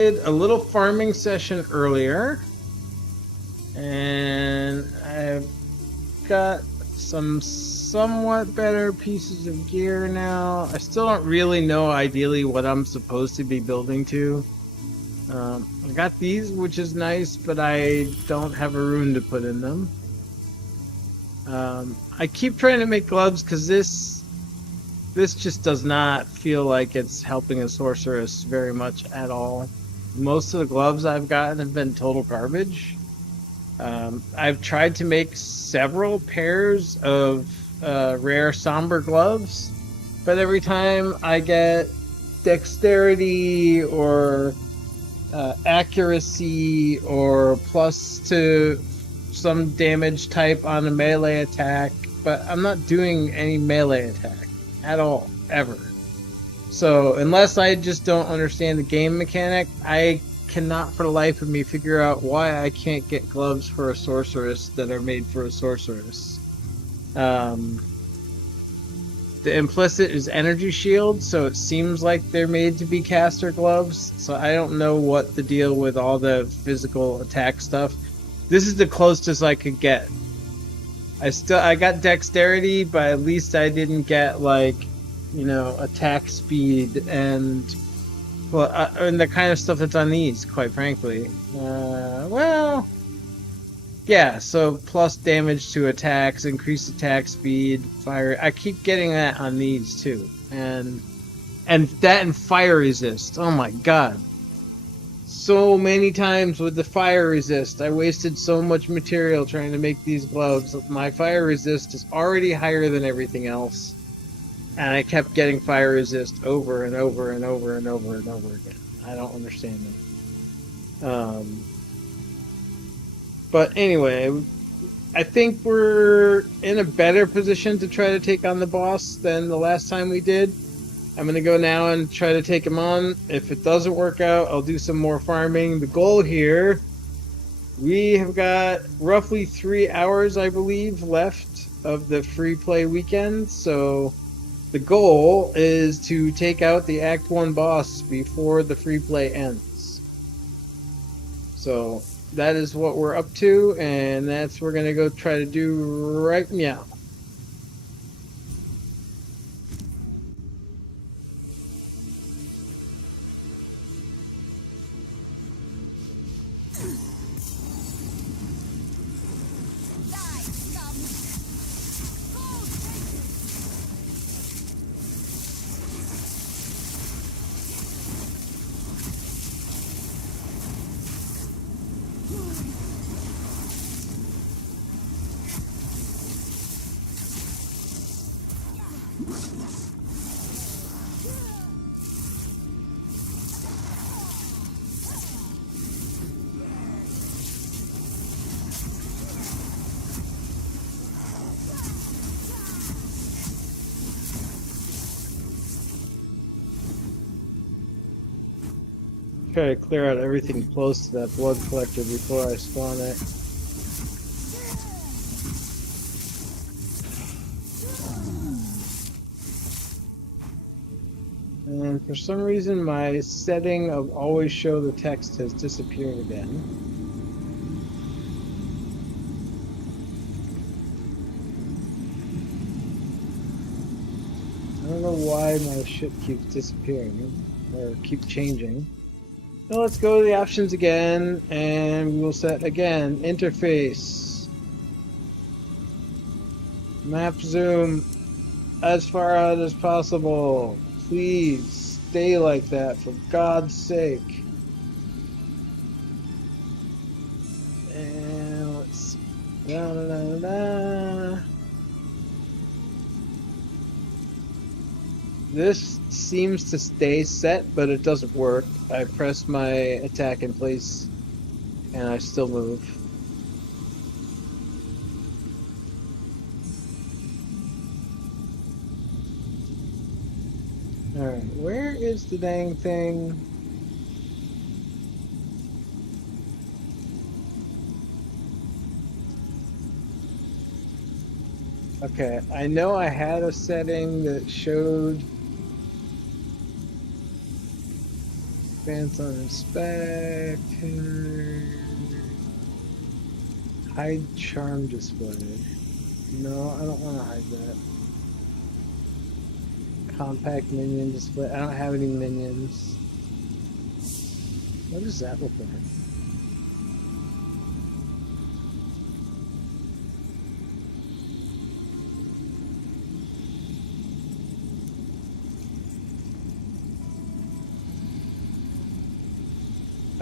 Did a little farming session earlier, and I've got some somewhat better pieces of gear now. I still don't really know ideally what I'm supposed to be building to. I got these, which is nice, but I don't have a rune to put in them. I keep trying to make gloves because this just does not feel like it's helping a sorceress very much at all. Most of the gloves I've gotten have been total garbage. I've tried to make several pairs of rare somber gloves, but every time I get dexterity or accuracy or plus to some damage type on a melee attack, but I'm not doing any melee attack at all, ever. So unless I just don't understand the game mechanic, I cannot for the life of me figure out why I can't get gloves for a sorceress that are made for a sorceress. The implicit is energy shield, so it seems like they're made to be caster gloves. So I don't know what the deal with all the physical attack stuff. This is the closest I could get. I got dexterity, but at least I didn't get attack speed and the kind of stuff that's on these, quite frankly. Yeah, so plus damage to attacks, increased attack speed, fire. I keep getting that on these too. And that and fire resist. Oh my god. So many times with the fire resist, I wasted so much material trying to make these gloves. My fire resist is already higher than everything else. And I kept getting fire resist over and over and over and over and over again. I don't understand it. But anyway, I think we're in a better position to try to take on the boss than the last time we did. I'm going to go now and try to take him on. If it doesn't work out, I'll do some more farming. The goal here, we have got roughly 3 hours, I believe, left of the free play weekend. So the goal is to take out the Act 1 boss before the free play ends. So that is what we're up to, and that's what we're going to go try to do right now. Try to clear out everything close to that blood collector before I spawn it. And for some reason my setting of always show the text has disappeared again. I don't know why my shit keeps disappearing or keep changing. Now let's go to the options again, and we will set again interface, map zoom as far out as possible. Please stay like that, for God's sake. And let's see. Da, da, da, da. This seems to stay set, but it doesn't work. I press my attack in place, and I still move. Alright, where is the dang thing? Okay, I know I had a setting that showed Expanse on inspect. Hide charm display. No, I don't want to hide that. Compact minion display. I don't have any minions. What does that look like?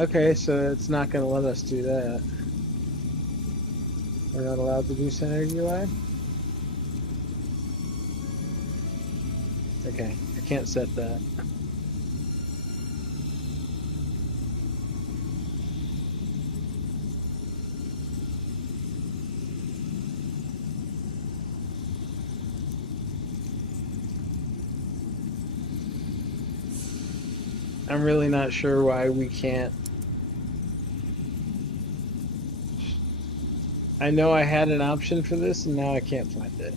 Okay, so it's not going to let us do that. We're not allowed to do center UI? Okay, I can't set that. I'm really not sure why we can't. I know I had an option for this and now I can't find it.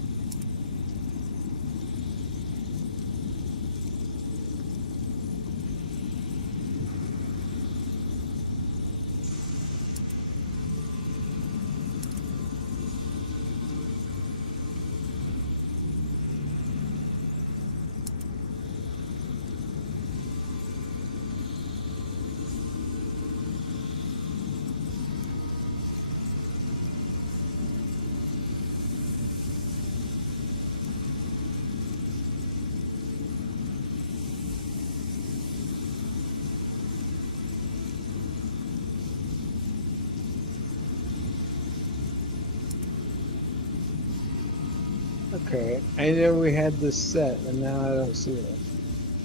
Okay, I know we had this set and now I don't see it.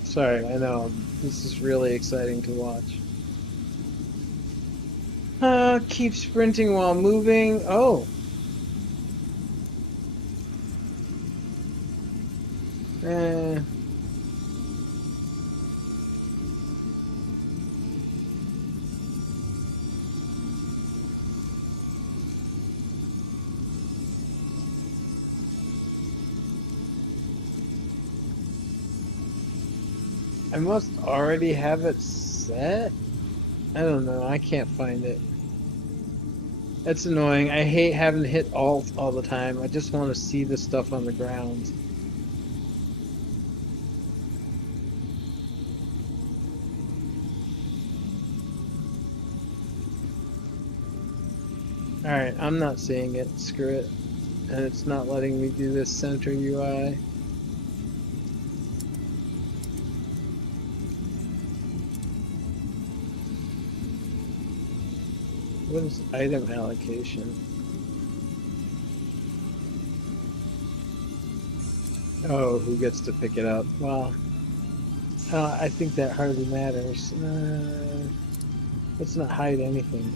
Sorry, I know. This is really exciting to watch. Keep sprinting while moving. Oh. Eh. I must already have it set? I don't know. I can't find it. That's annoying. I hate having to hit Alt all the time. I just want to see the stuff on the ground. Alright, I'm not seeing it. Screw it. And it's not letting me do this center UI. What is item allocation? Oh, who gets to pick it up? Well, I think that hardly matters. Let's not hide anything.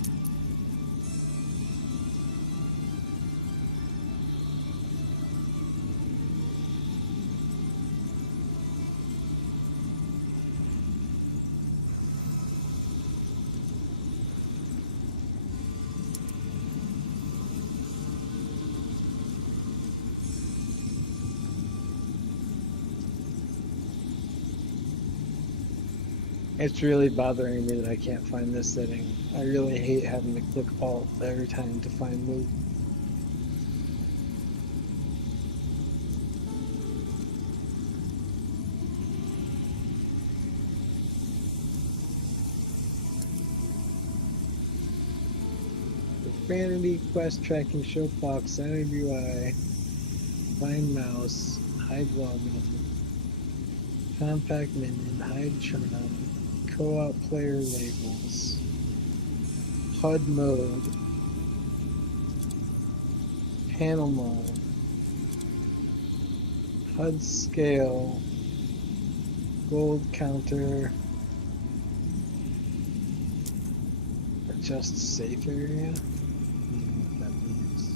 It's really bothering me that I can't find this setting. I really hate having to click Alt every time to find move. Profanity, quest tracking, show clock, center UI, find mouse, hide login, compact minion, hide charm, co-op player labels, HUD mode, panel mode, HUD scale, gold counter, adjust safe area. That means.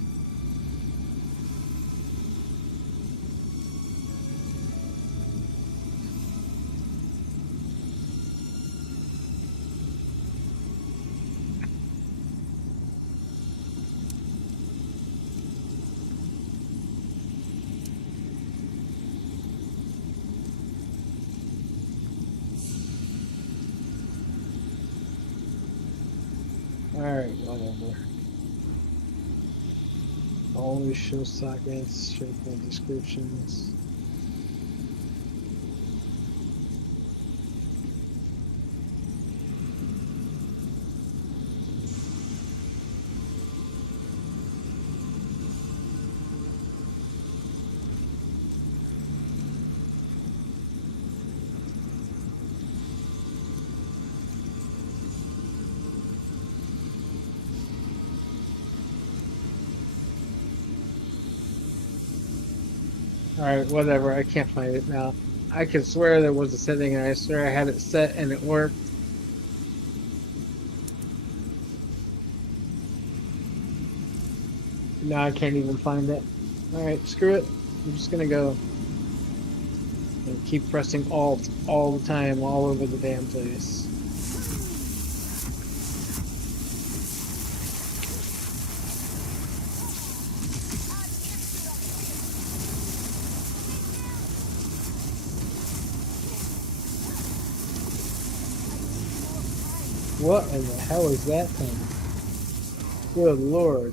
Alright, whatever. Always show sockets, show full descriptions. Alright, whatever. I can't find it now. I can swear there was a setting and I swear I had it set and it worked. Now I can't even find it. Alright, screw it. I'm just gonna go and keep pressing Alt all the time, all over the damn place. What in the hell is that thing? Good lord.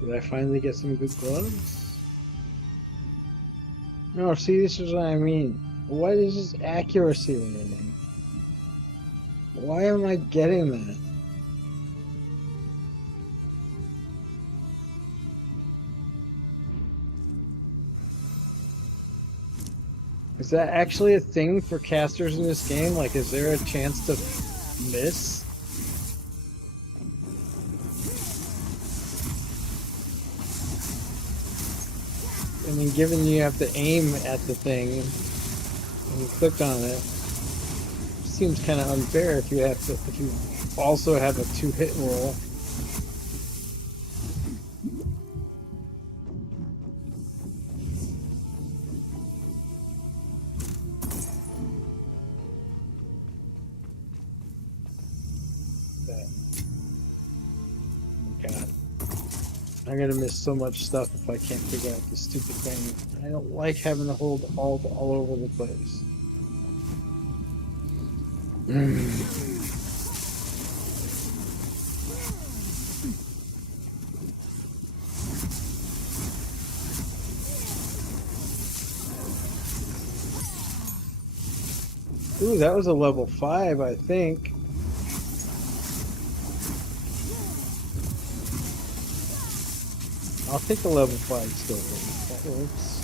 Did I finally get some good gloves? No, see, this is what I mean. What is this accuracy rating? Why am I getting that? Is that actually a thing for casters in this game? Like, is there a chance to miss? I mean, given you have to aim at the thing and you click on it, seems kind of unfair if you have to, if you also have a 2-hit roll. God. I'm gonna miss so much stuff if I can't figure out this stupid thing. I don't like having to hold Alt all over the place. Ooh, that was a level 5, I think. I'll take the level 5 still. That works.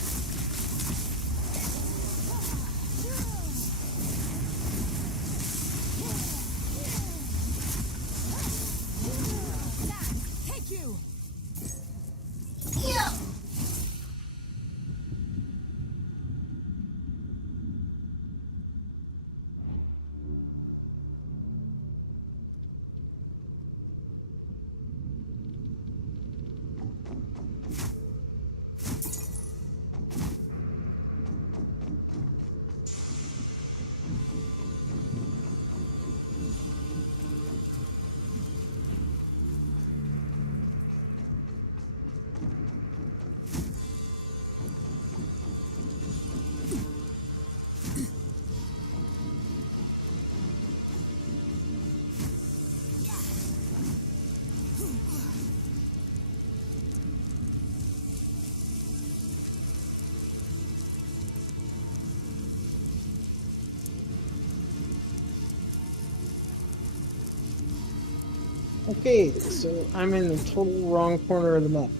Okay, so I'm in the total wrong corner of the map.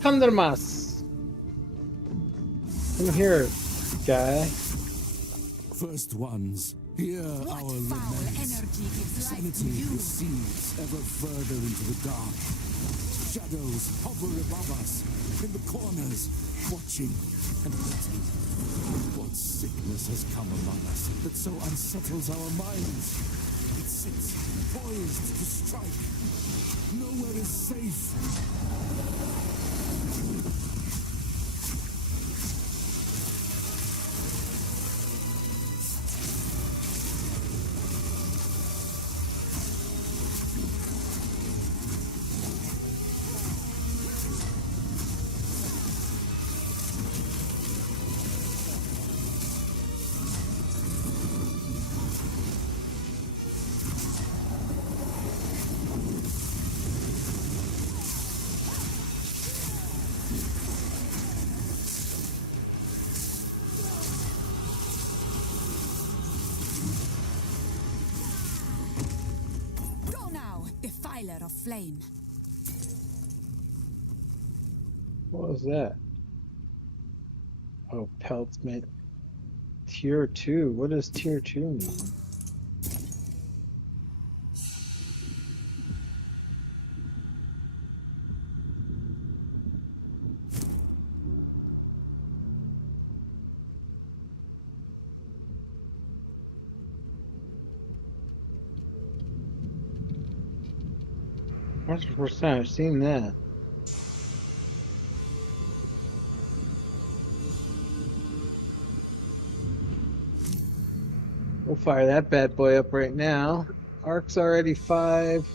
Kandermas. Come here, guy. First ones, hear our laments. Sanity recedes ever further into the dark. Shadows hover above us, in the corners, watching and waiting. What sickness has come among us that so unsettles our minds? It sits poised to strike. Nowhere is safe. Of flame. What was that? Oh, pelts meant tier 2. What does tier 2 mean? That's the first time I've seen that. We'll fire that bad boy up right now. Arc's already 5.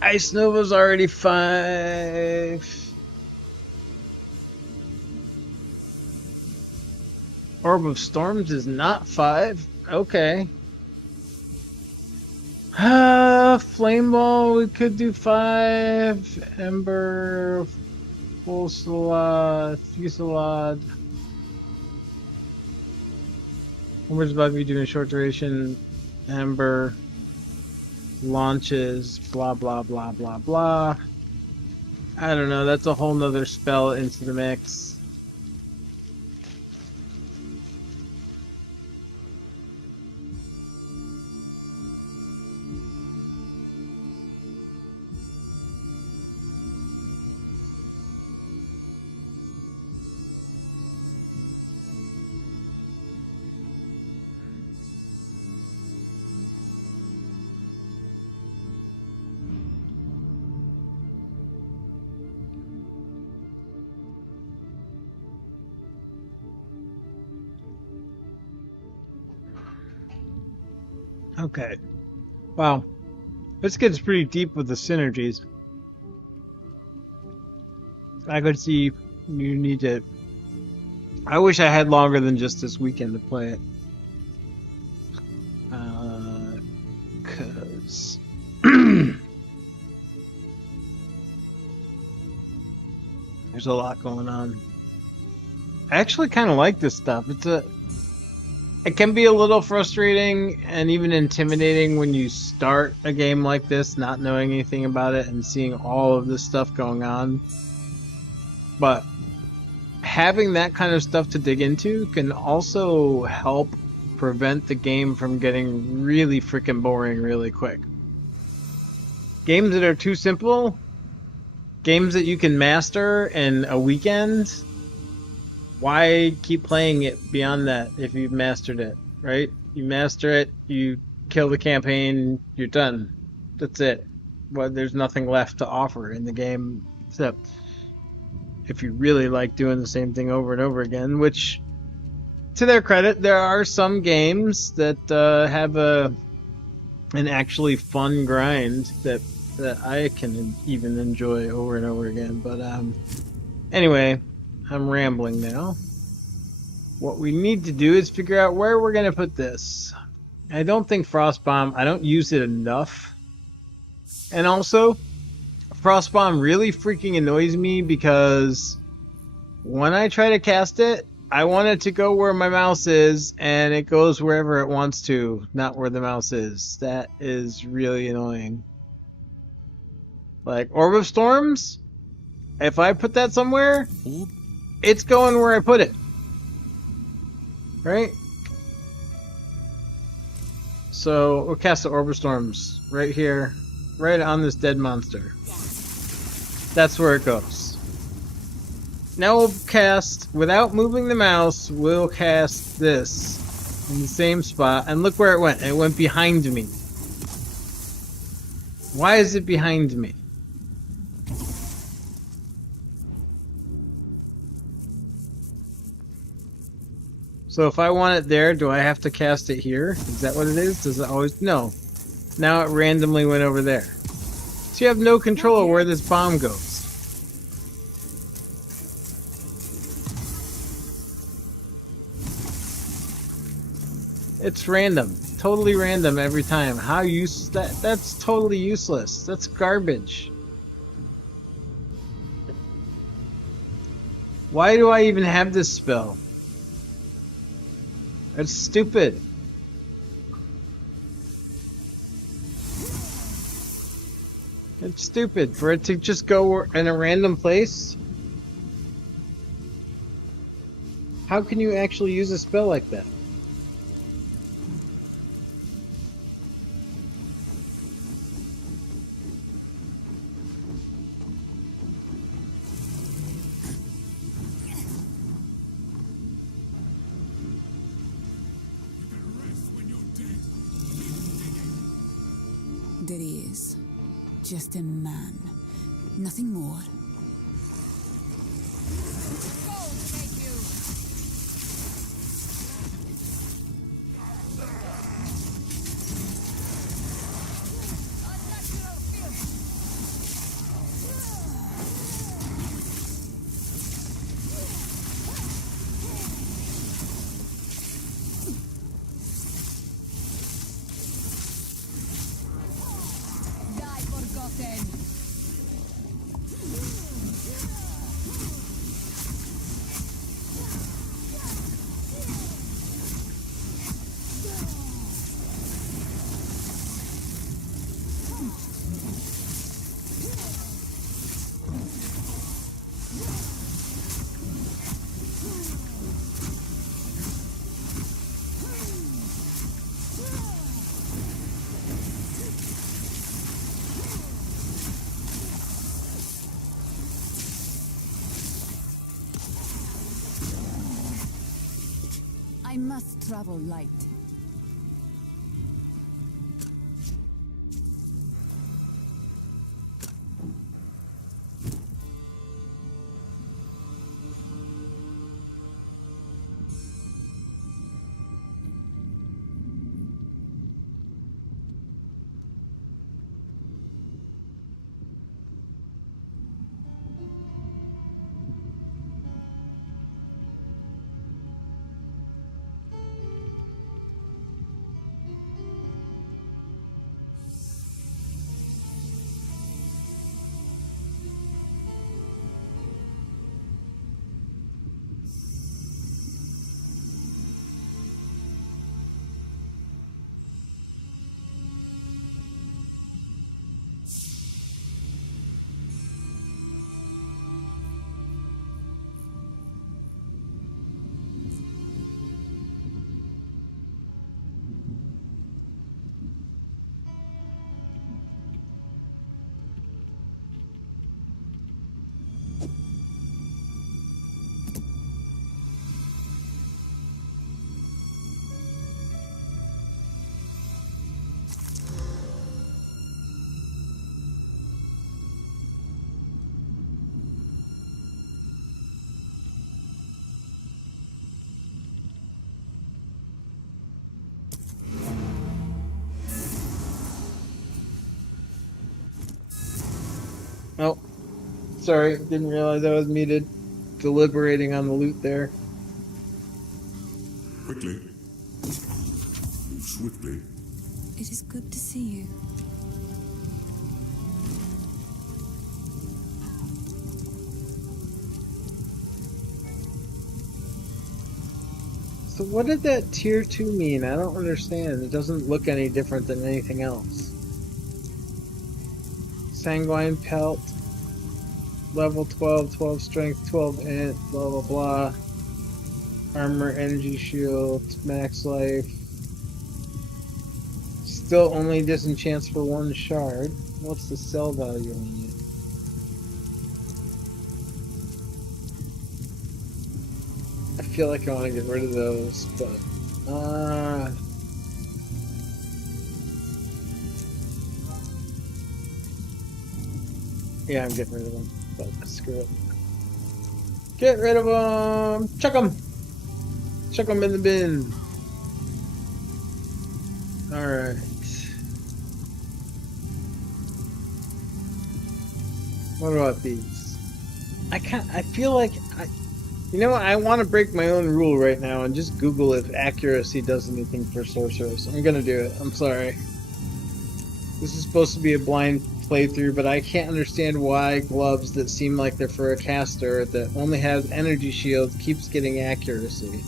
Ice Nova's already 5. Orb of Storms is not 5. Okay. Flame Ball, we could do 5. Ember, Fusillade. Homer's about to be doing short duration. Ember, launches, blah, blah, blah, blah, blah. I don't know, that's a whole nother spell into the mix. Okay. Wow. This gets pretty deep with the synergies. I could see you need to... I wish I had longer than just this weekend to play it. Because... there's a lot going on. I actually kind of like this stuff. It can be a little frustrating and even intimidating when you start a game like this, not knowing anything about it and seeing all of this stuff going on. But having that kind of stuff to dig into can also help prevent the game from getting really freaking boring really quick. Games that are too simple, games that you can master in a weekend, why keep playing it beyond that if you've mastered it, right? You master it, you kill the campaign, you're done. That's it. Well, there's nothing left to offer in the game except if you really like doing the same thing over and over again, which, to their credit, there are some games that have an actually fun grind that I can even enjoy over and over again. But anyway, I'm rambling now. What we need to do is figure out where we're going to put this. I don't think Frost Bomb, I don't use it enough. And also, Frost Bomb really freaking annoys me because when I try to cast it, I want it to go where my mouse is, and it goes wherever it wants to, not where the mouse is. That is really annoying. Like, Orb of Storms? if I put that somewhere, Orb? it's going where I put it. Right? So we'll cast the Orb Storms right here, right on this dead monster. That's where it goes. Now we'll cast, without moving the mouse, we'll cast this in the same spot, and look where it went. It went behind me. Why is it behind me? So if I want it there, do I have to cast it here? Is that what it is? Does it always? No. Now it randomly went over there. So you have no control of where this bomb goes. It's random. Totally random every time. How that's totally useless. That's garbage. Why do I even have this spell? It's stupid. It's stupid for it to just go in a random place. How can you actually use a spell like that? There he is. Just a man. Nothing more. I must travel light. Oh, sorry, didn't realize I was muted. Deliberating on the loot there. Quickly. Move swiftly. It is good to see you. So what did that tier 2 mean? I don't understand. It doesn't look any different than anything else. Sanguine pelt. level 12, 12 strength, 12 int, blah blah blah. Armor, energy shield, max life. Still only disenchants for 1 shard. What's the sell value on it? I feel like I want to get rid of those, but yeah, I'm getting rid of them. But screw it. Get rid of them. Chuck them. Chuck them in the bin. All right. What about these? I feel like you know what? I want to break my own rule right now and just Google if accuracy does anything for sorcerers. I'm gonna do it. I'm sorry. This is supposed to be a blind playthrough, but I can't understand why gloves that seem like they're for a caster that only has energy shield keeps getting accuracy.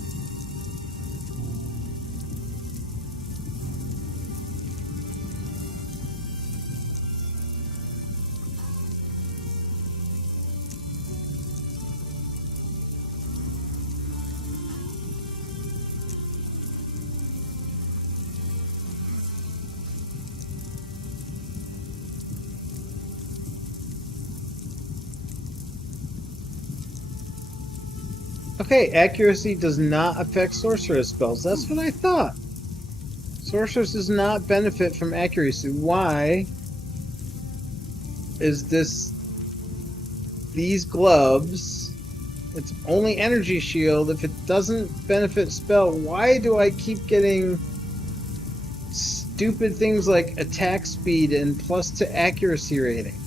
Okay, accuracy does not affect sorceress spells. That's what I thought. Sorceress does not benefit from accuracy. Why is these gloves? It's only energy shield. If it doesn't benefit spell, why do I keep getting stupid things like attack speed and plus to accuracy rating?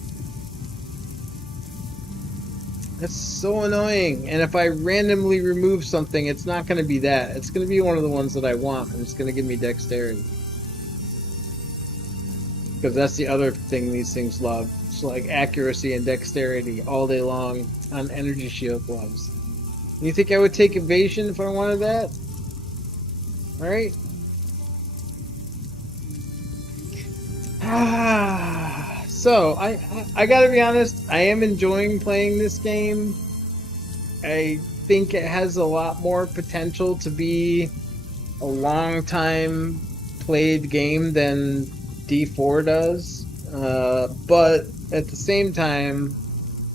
That's so annoying. And if I randomly remove something, it's not going to be that. It's going to be one of the ones that I want, and it's going to give me dexterity. Because that's the other thing these things love. It's like accuracy and dexterity all day long on energy shield gloves. You think I would take evasion if I wanted that? Right? So, I gotta be honest, I am enjoying playing this game. I think it has a lot more potential to be a long time played game than D4 does. But at the same time,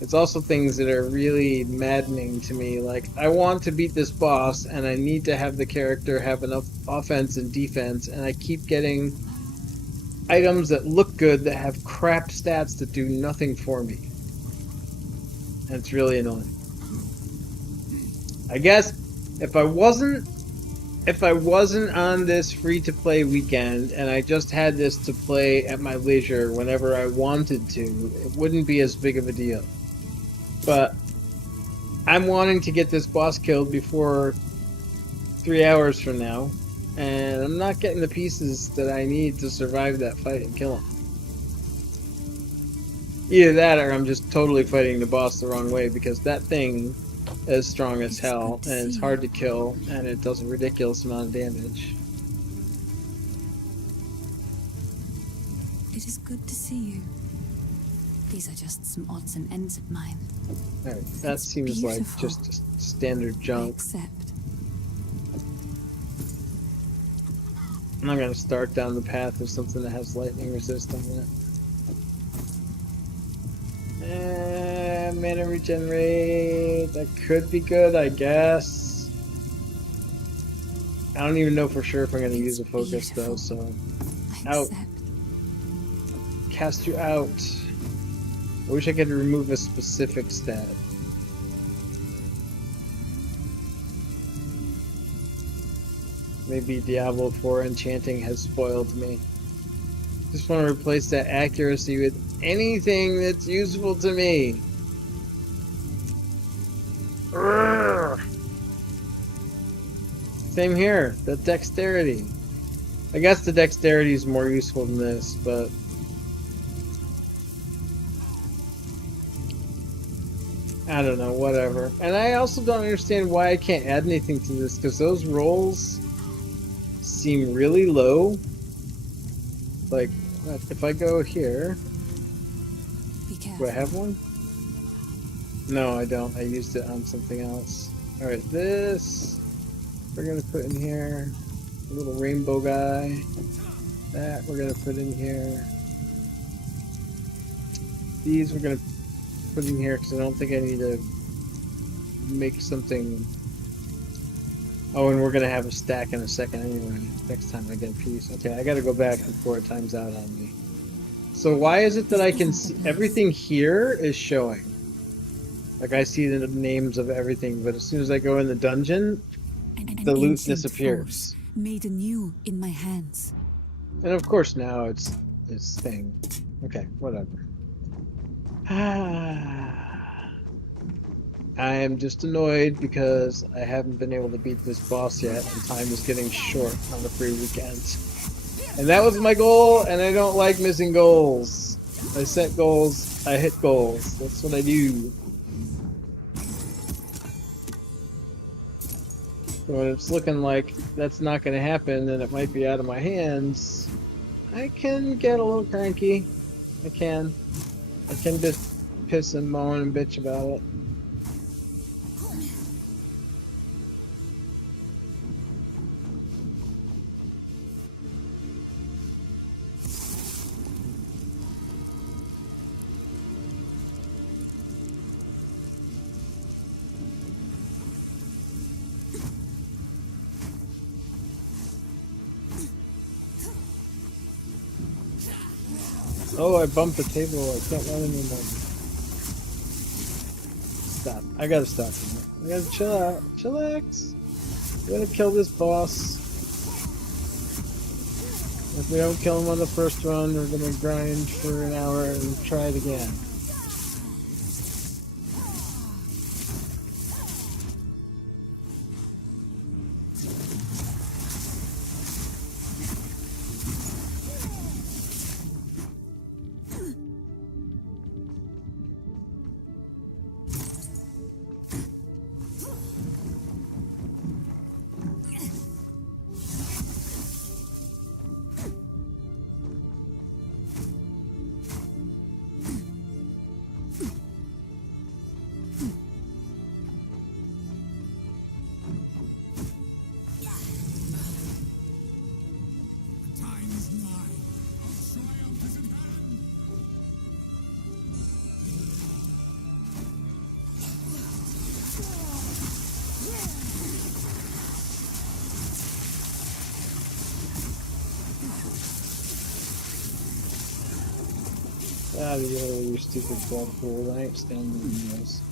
it's also things that are really maddening to me. Like, I want to beat this boss, and I need to have the character have enough offense and defense, and I keep getting items that look good that have crap stats that do nothing for me. And it's really annoying. I guess if I wasn't on this free-to-play weekend and I just had this to play at my leisure whenever I wanted to, it wouldn't be as big of a deal. But I'm wanting to get this boss killed before 3 hours from now, and I'm not getting the pieces that I need to survive that fight and kill him. Either that or I'm just totally fighting the boss the wrong way, because that thing is strong as hell, and it's hard to kill, and it does a ridiculous amount of damage. It is good to see you. These are just some odds and ends of mine. Alright, that seems beautiful. Like just standard junk. I accept. I'm not gonna start down the path of something that has lightning resist on it. Mana regenerate. That could be good, I guess. I don't even know for sure if I'm gonna use a focus though, so. Out. Cast you out. I wish I could remove a specific stat. Maybe Diablo 4 enchanting has spoiled me. Just want to replace that accuracy with anything that's useful to me. Urgh. Same here, the dexterity. I guess the dexterity is more useful than this, but I don't know, whatever. And I also don't understand why I can't add anything to this, because those rolls seem really low. Like, if I go here, do I have one? No, I don't. I used it on something else. Alright, this we're gonna put in here. A little rainbow guy. That we're gonna put in here. These we're gonna put in here because I don't think I need to make something. Oh, and we're gonna have a stack in a second anyway. Next time I get a piece. Okay, I gotta go back before it times out on me. So why is it that I can see everything here is showing? Like I see the names of everything, but as soon as I go in the dungeon, the loot disappears. Made anew in my hands. And of course now it's thing. Okay, whatever. I am just annoyed because I haven't been able to beat this boss yet, and time is getting short on the free weekend. And that was my goal, and I don't like missing goals. I set goals, I hit goals. That's what I do. So when it's looking like that's not going to happen, and it might be out of my hands, I can get a little cranky. I can just piss and moan and bitch about it. Oh, I bumped the table. I can't run anymore. Stop. I gotta stop. I gotta chill out. Chillax. We gotta kill this boss. If we don't kill him on the first run, we're gonna grind for an hour and try it again. Ah, you stupid blood pool. I ain't standing in those.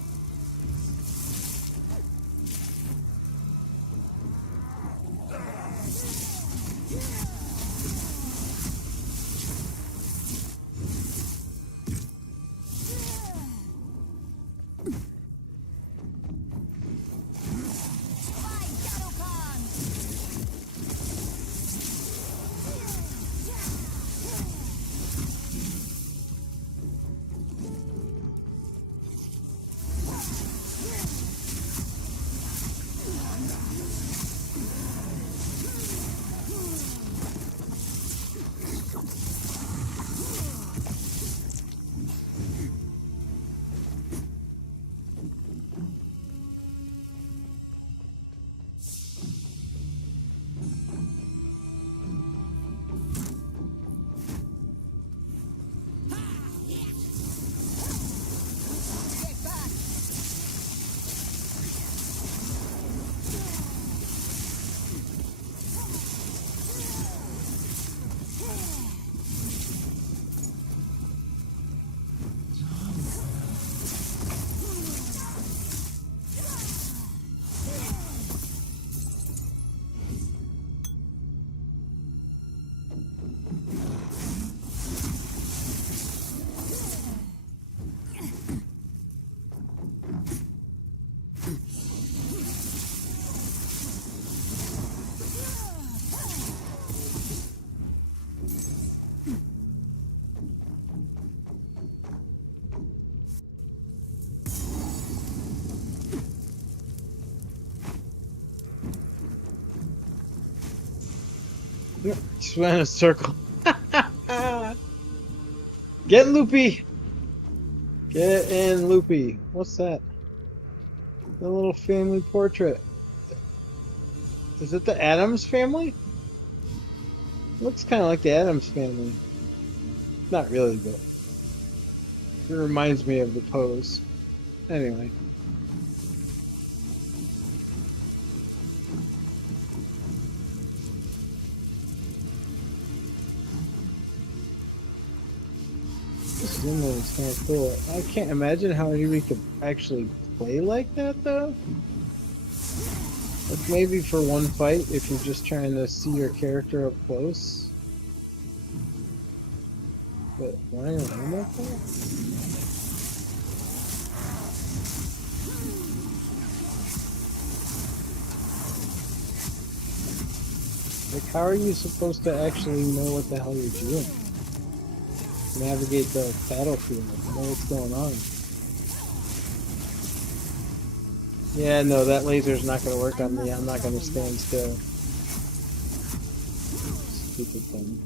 Just went in a circle. Get loopy! Get in loopy. What's that? The little family portrait. Is it the Addams family? Looks kind of like the Addams family. Not really, but it reminds me of the pose. Anyway. This Zinla is kind of cool. I can't imagine how anybody could actually play like that, though. Like maybe for one fight, if you're just trying to see your character up close. But flying around like that? Like, how are you supposed to actually know what the hell you're doing? Navigate the battlefield, know what's going on. Yeah, no, that laser's not going to work on me. I'm not going to stand still. Stupid thing.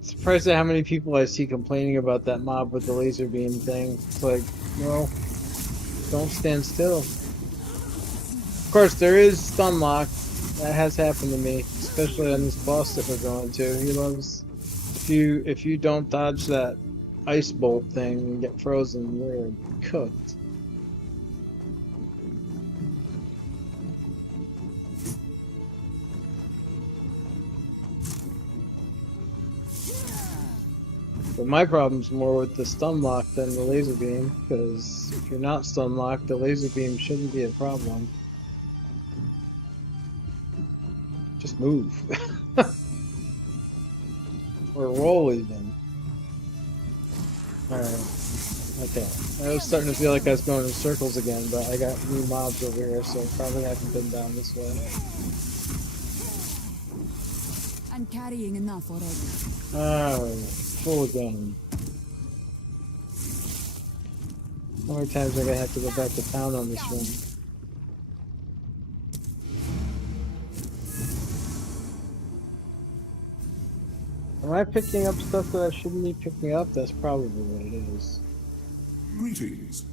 Surprised at how many people I see complaining about that mob with the laser beam thing. It's like, well, don't stand still. Of course, there is stun lock. That has happened to me, especially on this boss that we're going to. He loves... If you don't dodge that ice bolt thing and get frozen, you're cooked. But my problem's more with the stun lock than the laser beam, because if you're not stun locked, the laser beam shouldn't be a problem. Just move. Or roll even. Alright. Okay. I was starting to feel like I was going in circles again, but I got new mobs over here, so probably haven't been down this way. I'm carrying enough already. Alright. Full again. How many times am I gonna have to go back to town on this one? Am I picking up stuff that I shouldn't be picking up? That's probably what it is. Greetings.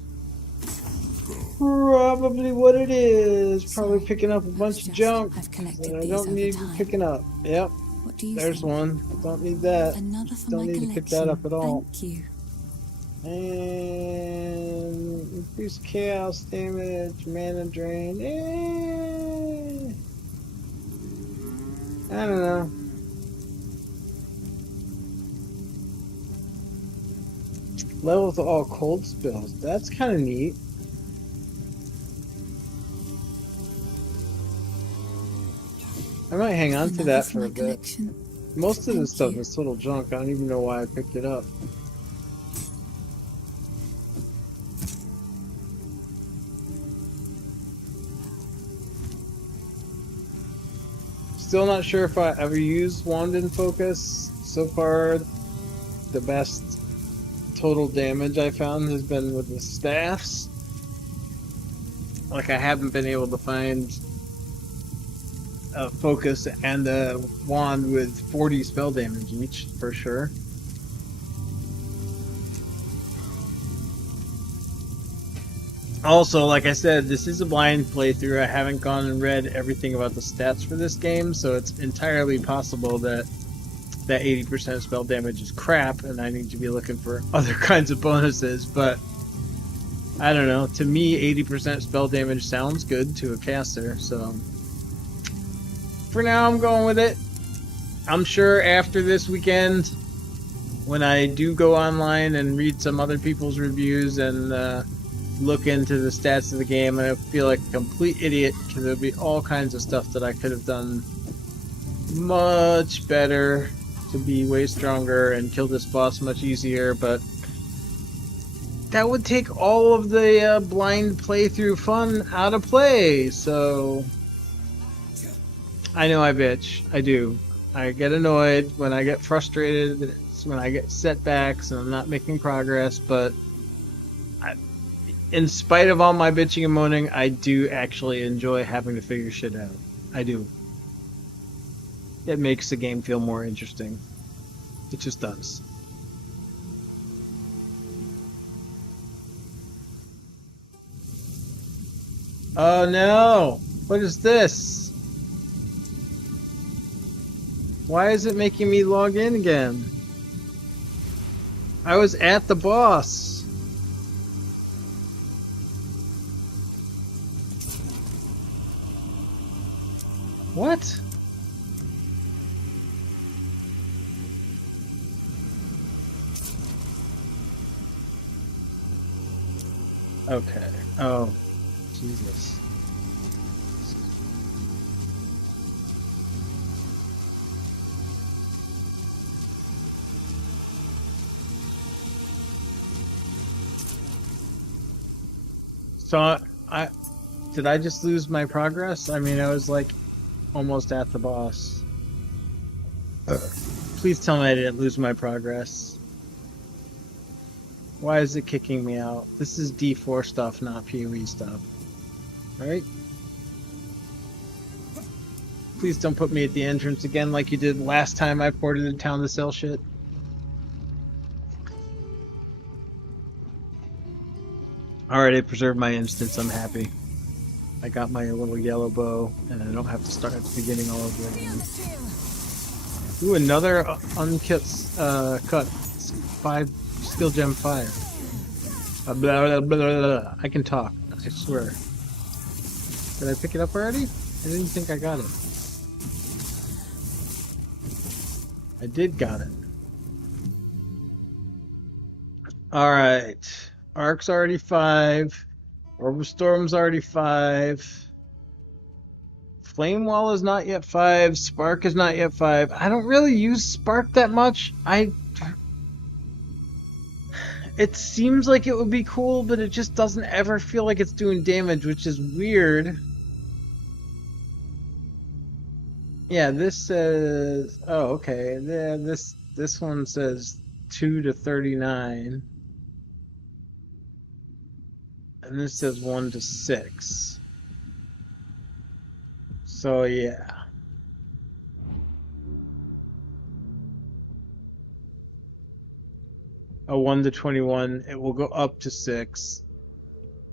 Probably what it is. Probably picking up a bunch of junk I've collected that I these don't over need to time. be picking up. Yep, What do you there's think? one. Don't need that. Another for Don't my need to pick that up at all. Thank you. And increased chaos damage, mana drain. I don't know. Level with all cold spells. That's kind of neat. I might hang on to that for a bit. Collection. Most of this stuff you. is total junk. I don't even know why I picked it up. Still not sure if I ever used Wand and Focus. So far, the best total damage I found has been with the staffs. Like, I haven't been able to find a Focus and a Wand with 40 spell damage each, for sure. Also, like I said, this is a blind playthrough. I haven't gone and read everything about the stats for this game, so it's entirely possible that 80% spell damage is crap, and I need to be looking for other kinds of bonuses, but I don't know. To me, 80% spell damage sounds good to a caster, so for now I'm going with it. I'm sure after this weekend, when I do go online and read some other people's reviews and look into the stats of the game, I feel like a complete idiot, because there'll be all kinds of stuff that I could have done much better to be way stronger and kill this boss much easier, but that would take all of the blind playthrough fun out of play. So I know I bitch. I do. I get annoyed when I get frustrated. It's when I get setbacks and I'm not making progress, but in spite of all my bitching and moaning, I do actually enjoy having to figure shit out. I do. It makes the game feel more interesting. It just does. Oh no! What is this? Why is it making me log in again? I was at the boss. What? Okay. Oh, Jesus. So I did I just lose my progress? I mean, I was like almost at the boss. Please tell me I didn't lose my progress. Why is it kicking me out? This is D4 stuff, not POE stuff. Right? Please don't put me at the entrance again like you did last time I ported the town to sell shit. Alright, I preserved my instance, I'm happy. I got my little yellow bow, and I don't have to start at the beginning all over again. Ooh, another cut 5 skill gem 5. Blah, blah, blah, blah, blah. I can talk, I swear. Did I pick it up already? I didn't think I got it. I did got it. Alright. Arc's already 5. Orb of Storm's already 5. Flame Wall is not yet 5. Spark is not yet 5. I don't really use Spark that much. It seems like it would be cool, but it just doesn't ever feel like it's doing damage, which is weird. Yeah, this says... Oh, okay. Yeah, this one says 2 to 39. And this says 1 to 6. So, yeah. A 1 to 21, it will go up to 6.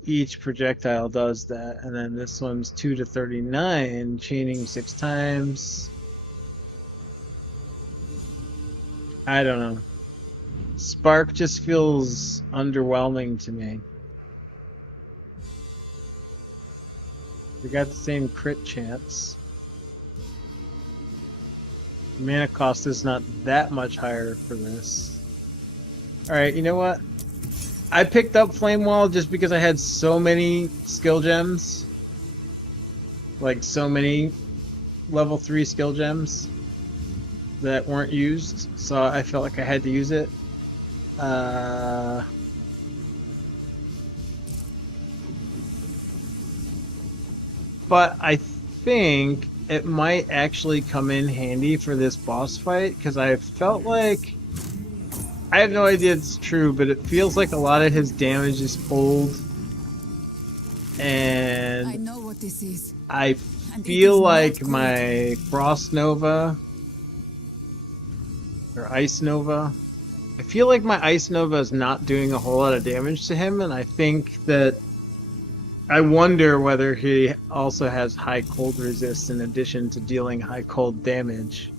Each projectile does that. And then this one's 2 to 39, chaining 6 times. I don't know. Spark just feels underwhelming to me. We got the same crit chance. Mana cost is not that much higher for this. Alright, you know what? I picked up Flame Wall just because I had so many skill gems. Like, so many level 3 skill gems that weren't used. So I felt like I had to use it. But I think it might actually come in handy for this boss fight, because I felt like... I have no idea it's true, but it feels like a lot of his damage is pulled. And I know what this is. I feel like my Frost Nova or Ice Nova, I feel like my Ice Nova is not doing a whole lot of damage to him, and I think that I wonder whether he also has high cold resist in addition to dealing high cold damage.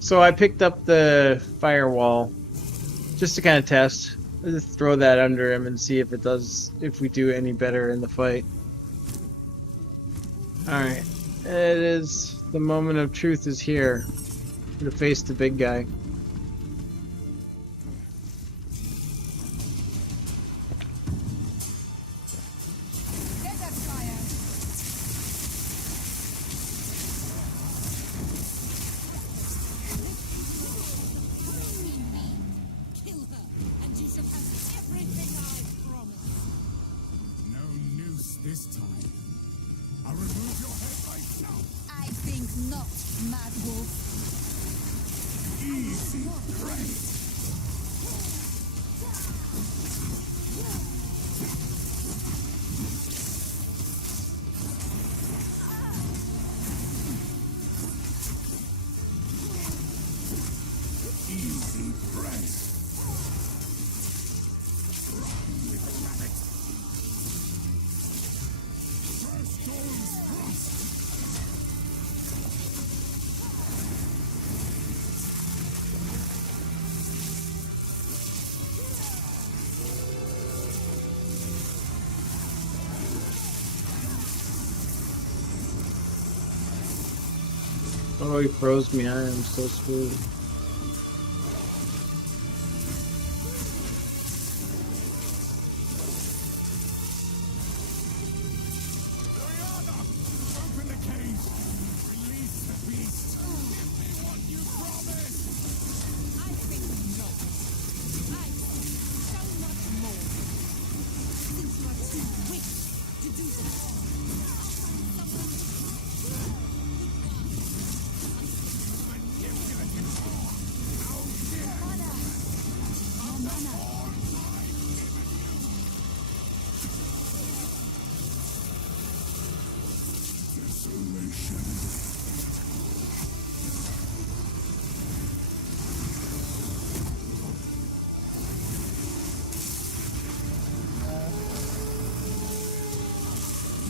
So I picked up the Firewall just to kind of test. Just throw that under him and see if it does, if we do any better in the fight. Alright, it is, the moment of truth is here. To face the big guy. This time, I'll remove your head myself. I think not, Mad Wolf. Easy prey. Easy prey. Run, little rabbit. Oh, he froze me. I am so screwed. Open the cage! Release the beast! Give me what you promised! I think not. I want so much more. Since you are too weak to do that.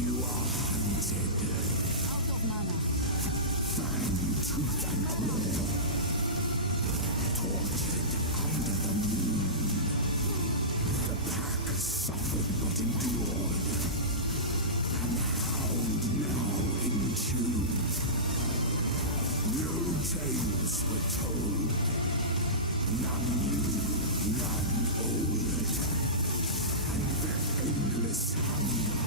You are hunted. Out of mana. Fang, tooth, and claw. Tortured under the moon. The pack suffered but endured. And howled now in tune. No tales were told. None new, none old. And their endless hunger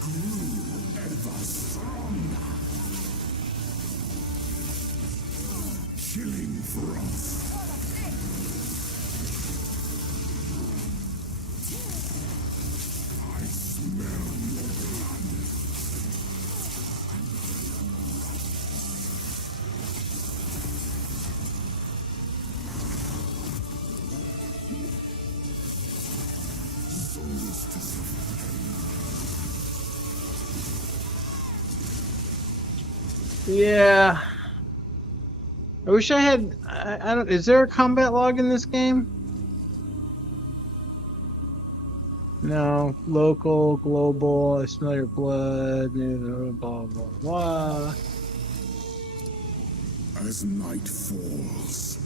grew ever stronger. Chilling frost. I smell your blood. Souls to Yeah. I wish I had. I don't. Is there a combat log in this game? No. Local, global. I smell your blood. Blah blah blah. As night falls,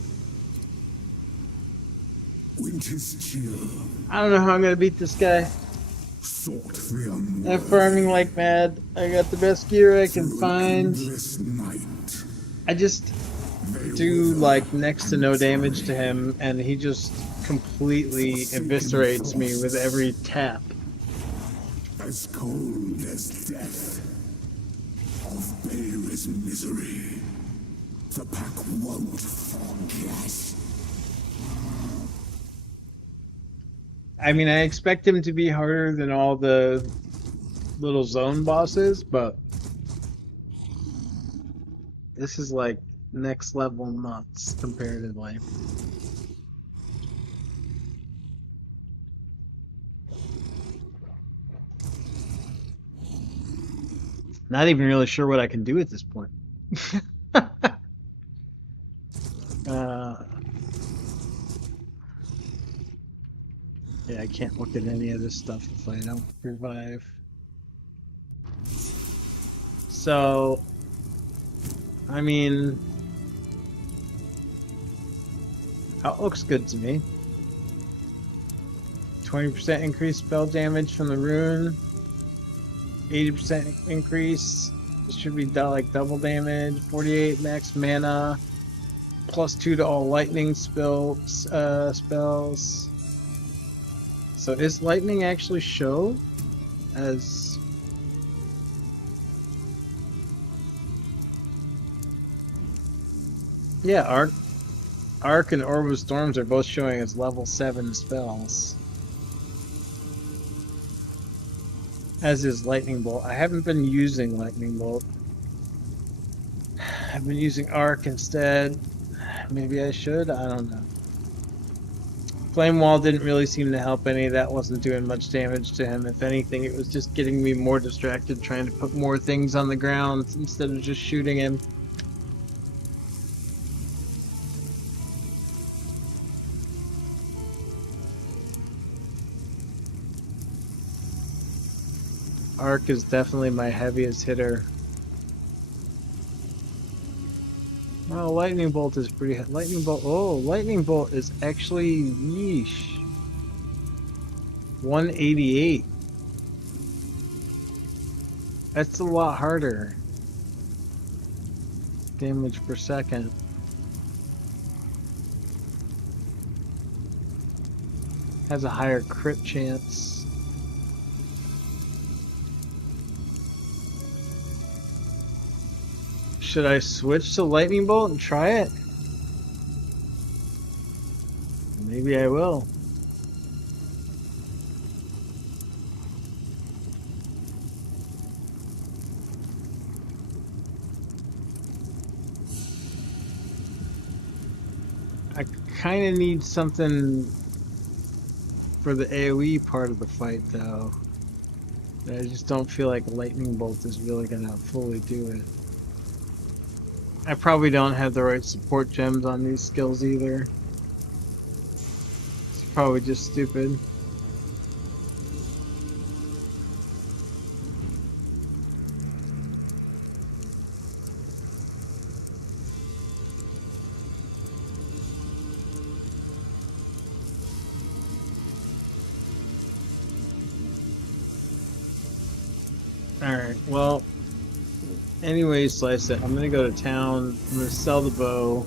winter's chill I don't know how I'm gonna beat this guy. sought the unworthy. I'm farming like mad. I got the best gear I can Through find. endless night, I just they do wither like next to no and damage to fray. him, and he just completely eviscerates me with every tap. As cold as death, of Beir's misery, the pack won't forget. I mean, I expect him to be harder than all the little zone bosses, but this is like next level nuts comparatively. Not even really sure what I can do at this point. Yeah, I can't look at any of this stuff if I don't revive. So, I mean, that looks good to me. 20% increased spell damage from the rune. 80% increase. This should be like double damage. 48 max mana. +2 to all lightning spells. So is lightning actually show as? Yeah, Arc and Orb of Storms are both showing as level 7 spells. As is Lightning Bolt. I haven't been using Lightning Bolt. I've been using Arc instead. Maybe I should? I don't know. Flame Wall didn't really seem to help any. That wasn't doing much damage to him. If anything, it was just getting me more distracted trying to put more things on the ground instead of just shooting him. Arc is definitely my heaviest hitter. Oh, Lightning Bolt is pretty. Lightning Bolt. Oh, Lightning Bolt is actually yeesh. 188. That's a lot harder. damage per second. Has a higher crit chance. Should I switch to lightning bolt and try it? Maybe I will. I kind of need something for the AoE part of the fight, though. I just don't feel like lightning bolt is really gonna fully do it. I probably don't have the right support gems on these skills either. It's probably just stupid. Alright, well, anyway, Slice It. I'm gonna go to town. I'm gonna sell the bow.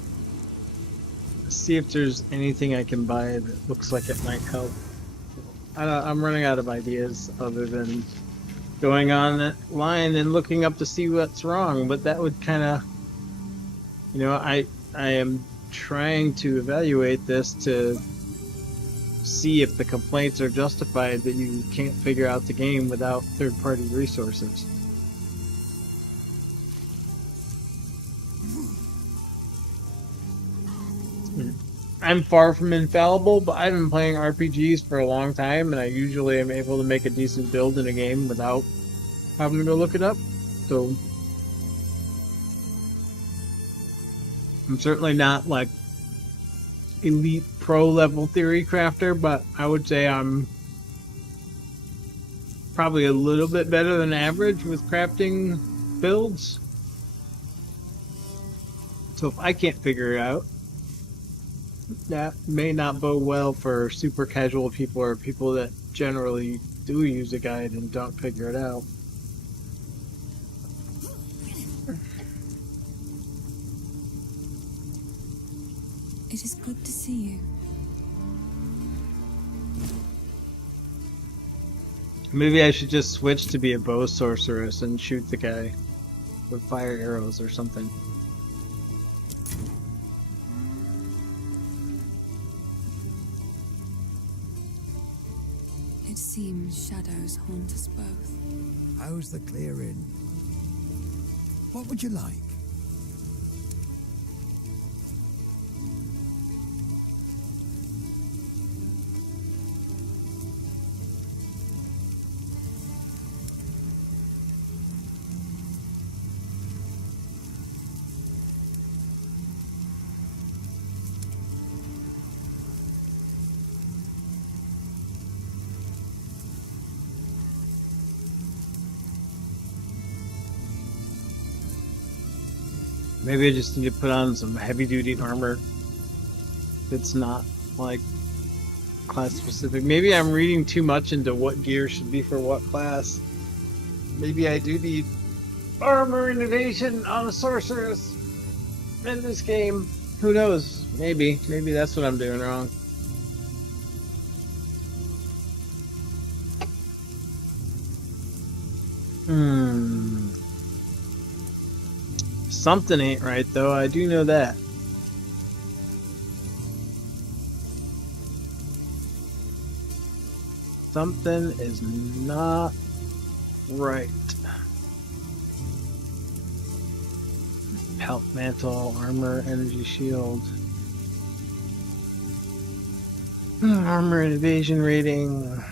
See if there's anything I can buy that looks like it might help. I'm running out of ideas other than going on that line and looking up to see what's wrong, but that would kind of, you know, I am trying to evaluate this to see if the complaints are justified that you can't figure out the game without third-party resources. I'm far from infallible, but I've been playing RPGs for a long time, and I usually am able to make a decent build in a game without having to go look it up. So I'm certainly not like elite pro level theory crafter, but I would say I'm probably a little bit better than average with crafting builds. So if I can't figure it out, that may not bode well for super casual people or people that generally do use a guide and don't figure it out. It is good to see you. Maybe I should just switch to be a bow sorceress and shoot the guy with fire arrows or something. It seems shadows haunt us both. How's the clearing? What would you like? Maybe I just need to put on some heavy-duty armor that's not, like, class-specific. Maybe I'm reading too much into what gear should be for what class. Maybe I do need armor and evasion on a sorceress in this game. Who knows? Maybe. Maybe that's what I'm doing wrong. Something ain't right, though. I do know that. Something is not right. Pelt mantle, armor, energy shield. Armor and evasion rating.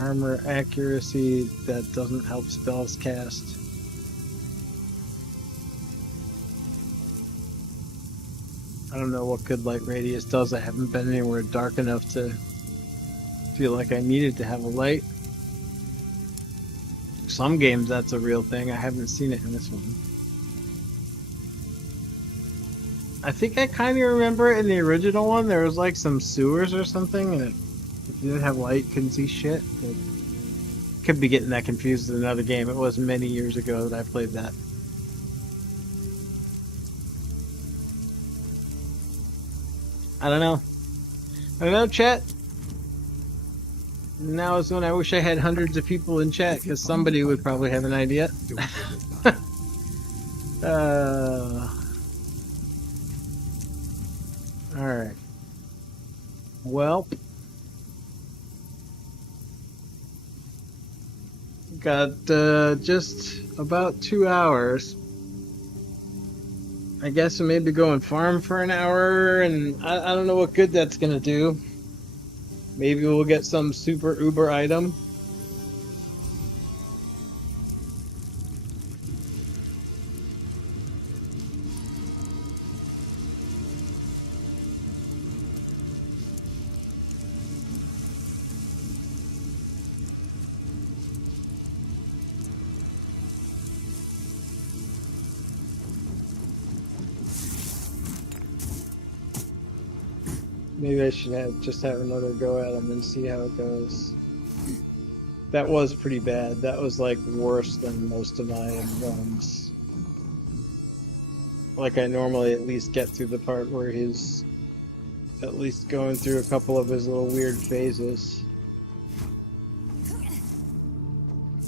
Armor accuracy that doesn't help spells cast. I don't know what good light radius does. I haven't been anywhere dark enough to feel like I needed to have a light. Some games that's a real thing. I haven't seen it in this one. I think I kind of remember in the original one there was like some sewers or something, and if you didn't have light, you couldn't see shit. But could be getting that confused with another game. It was many years ago that I played that. I don't know. I don't know, chat. Now is when I wish I had hundreds of people in chat, because somebody would probably have an idea. Don't give it up. Alright. Well. Got just about 2 hours. I guess I maybe go and farm for an hour, and I don't know what good that's gonna do. Maybe we'll get some super uber item. Maybe I should just have another go at him and see how it goes. That was pretty bad. That was like worse than most of my runs. Like I normally at least get through the part where he's at least going through a couple of his little weird phases.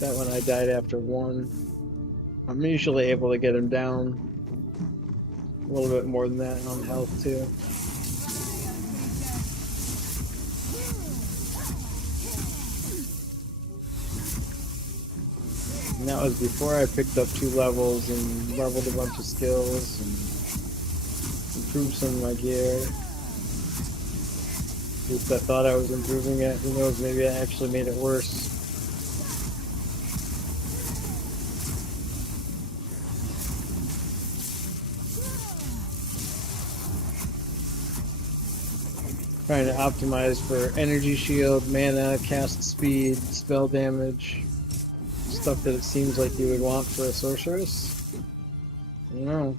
That one I died after one. I'm usually able to get him down a little bit more than that on health too. And that was before I picked up 2 levels and leveled a bunch of skills and improved some of my gear. At least I thought I was improving it. Who knows, maybe I actually made it worse. Trying to optimize for energy shield, mana, cast speed, spell damage. Stuff that it seems like you would want for a sorceress. I don't know.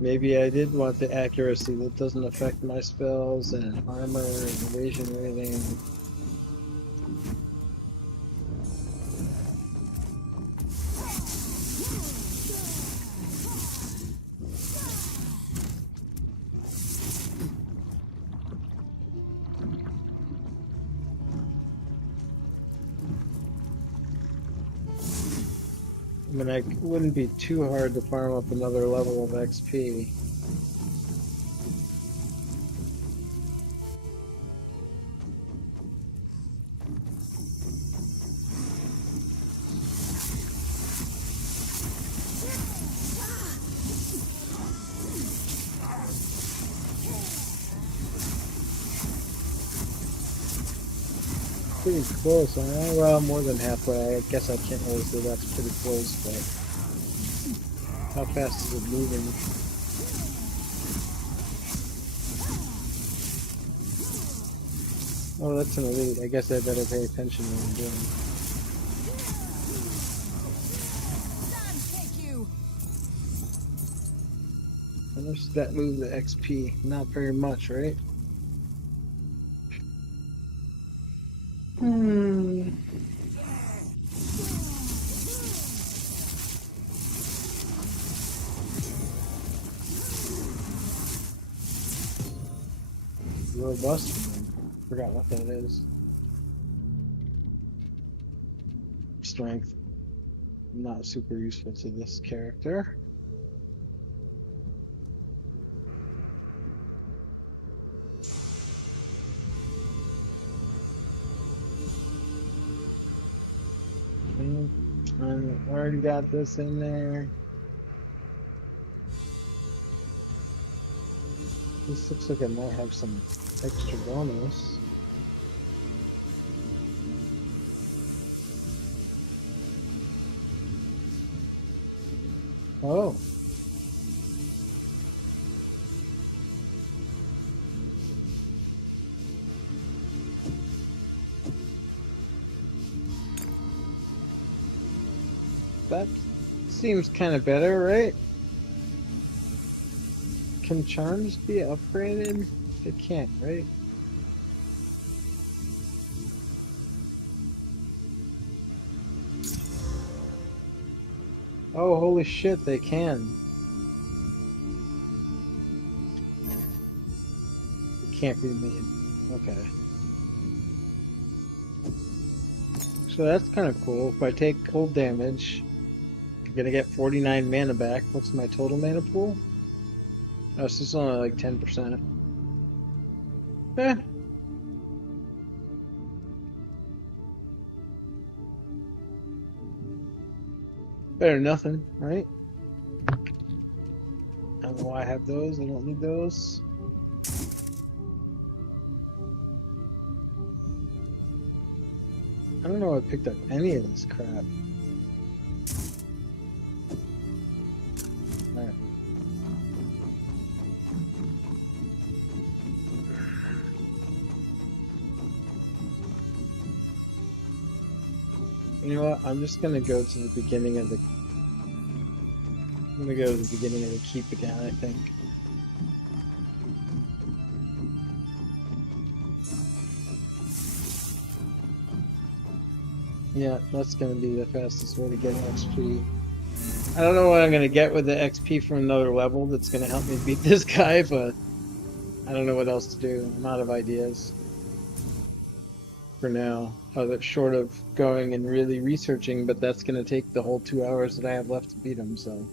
Maybe I did want the accuracy that doesn't affect my spells and armor and evasion rating. I mean, it wouldn't be too hard to farm up another level of XP. Pretty close, huh? Well, more than halfway. I guess I can't really say that's pretty close, but how fast is it moving? Oh, that's an elite. I guess I better pay attention when I'm doing it. How much does that move the XP? Not very much, right? Robust. Forgot what that is. Strength. Not super useful to this character. I already got this in there. This looks like it might have some extra bonus. Oh. That seems kind of better, right? Can charms be upgraded? It can't, right? Oh, holy shit, they can. It can't be made. Okay. So that's kind of cool. If I take cold damage, I'm gonna get 49 mana back. What's my total mana pool? Oh, so it's only like 10%. Eh, better than nothing, right? I don't know why I have those. I don't need those. I don't know if I picked up any of this crap. Alright. You know what? I'm just gonna go to the beginning of the. I'm gonna go to the beginning of the keep again, I think. Yeah, that's gonna be the fastest way to get XP. I don't know what I'm gonna get with the XP from another level that's gonna help me beat this guy, but I don't know what else to do. I'm out of ideas for now, other short of going and really researching, but that's gonna take the whole 2 hours that I have left to beat him, so.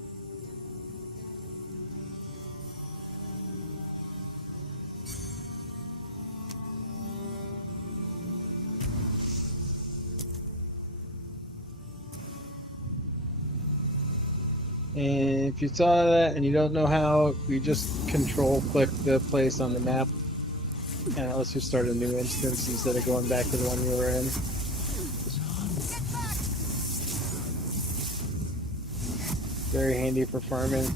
And if you saw that and you don't know how, you just control click the place on the map and it lets you start a new instance instead of going back to the one you were in. Very handy for farming.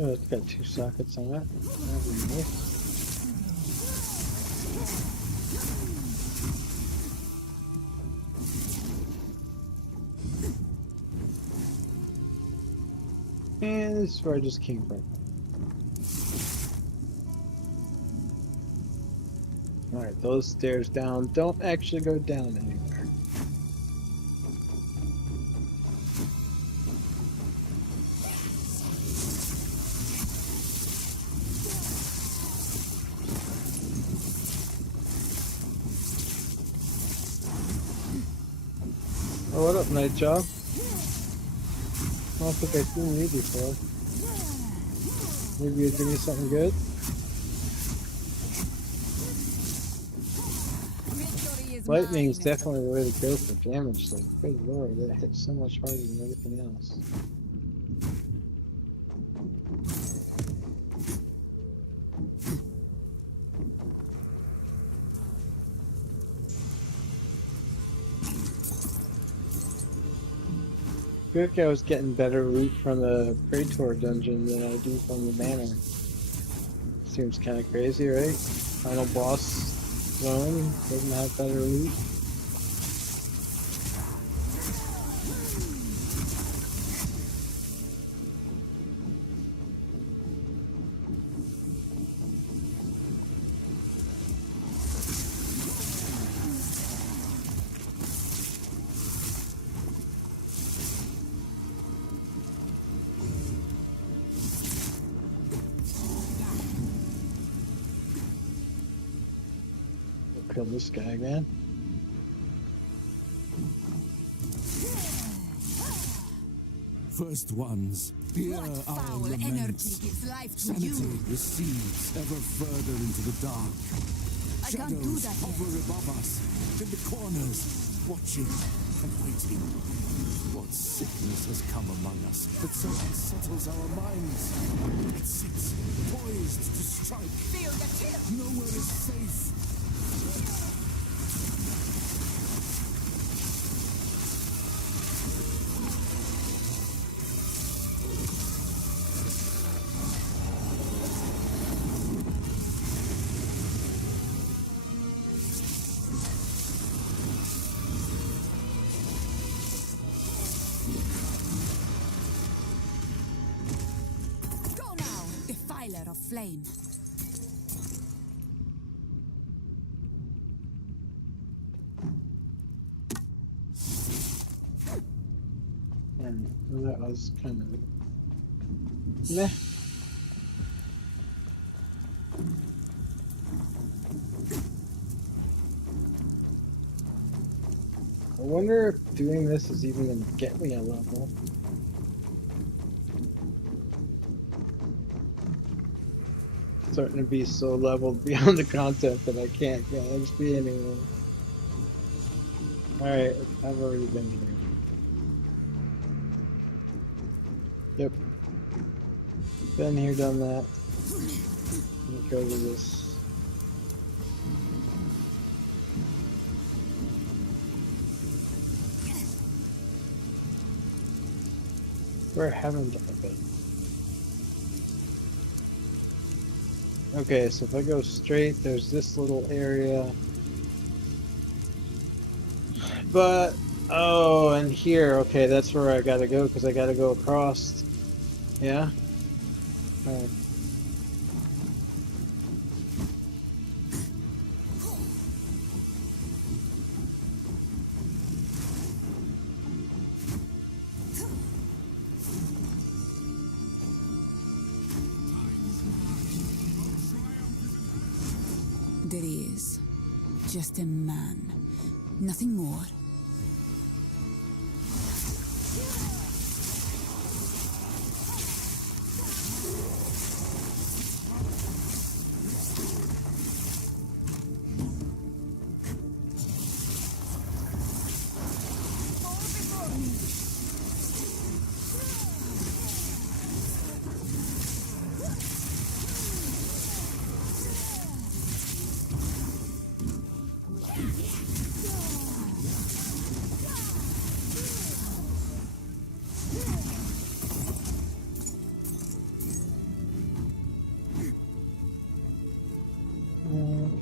Oh, it's got 2 sockets on it. That'd be nice. And this is where I just came from. Alright, those stairs down don't actually go down anywhere. Oh, what up, night job? I don't think I've seen you before. Maybe you'd give me something good? Victory is Lightning's mine. definitely the way to go for damage, though. Good lord, it hits so much harder than everything else. I feel like I was getting better loot from the Praetor dungeon than I do from the manor. Seems kind of crazy, right? Final boss zone doesn't have better loot. I'll kill this guy again. First ones, hear What our foul energy laments. gives life to Sanity you? recedes ever further into the dark. I can't do Shadows that yet. hover above us, in the corners, watching and waiting. What sickness has come among us that so unsettles our minds? It sits, poised to strike. Feel the chill. Nowhere is safe. flame. And that was kind of meh. I wonder if doing this is even going to get me a level. Starting to be so leveled beyond the content that I can't get XP anymore. Alright, I've already been here. Yep. Been here, done that. Let me go to this. Where haven't I been? Okay, so if I go straight, there's this little area. But, oh, and here, okay, that's where I gotta go, because I gotta go across. Yeah? Alright. There he is. Just a man. Nothing more.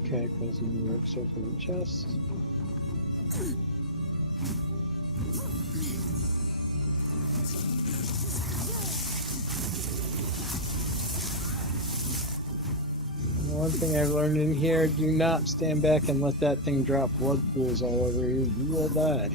Okay, closing the work circle the chest. One thing I've learned in here, do not stand back and let that thing drop blood pools all over you. You will die.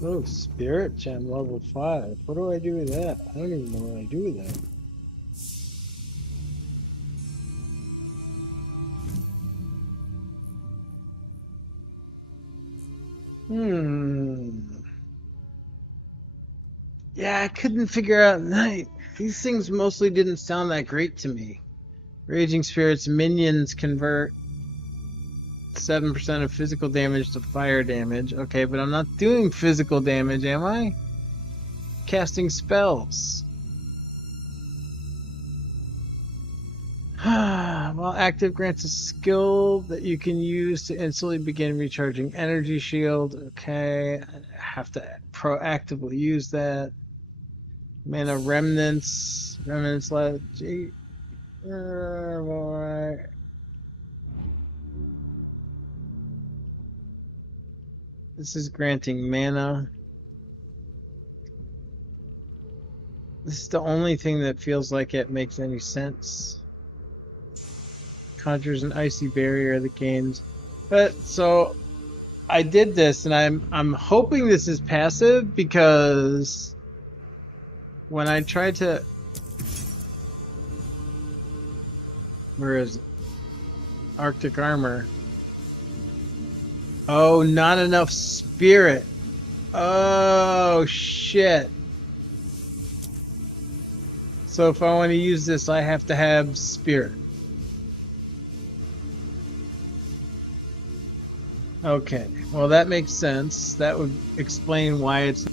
Oh, Spirit Gem level 5. What do I do with that? I don't even know what I do with that. Yeah, I couldn't figure out. These things mostly didn't sound that great to me. Raging Spirit's minions convert 7% of physical damage to fire damage. Okay, but I'm not doing physical damage, am I? Casting spells. While active, grants a skill that you can use to instantly begin recharging energy shield. Okay, I have to proactively use that. Mana remnants. Remnants let. Alright. This is granting mana. This is the only thing that feels like it makes any sense. Conjures an icy barrier that gains. But so I did this, and I'm hoping this is passive, because when I tried to, where is it? Arctic armor. Oh, not enough spirit. Oh shit. So if I want to use this, I have to have spirit. Okay, well that makes sense. That would explain why it's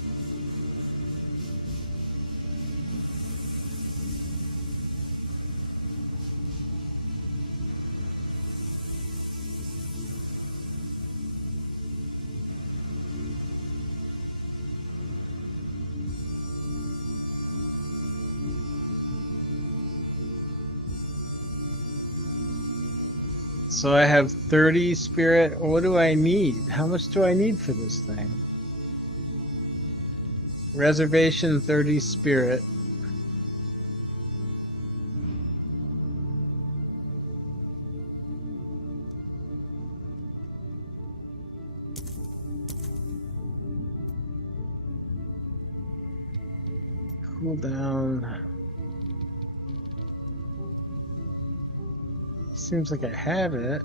so I have 30 spirit. What do I need? How much do I need for this thing? Reservation 30 spirit. Cool down. Seems like I have it.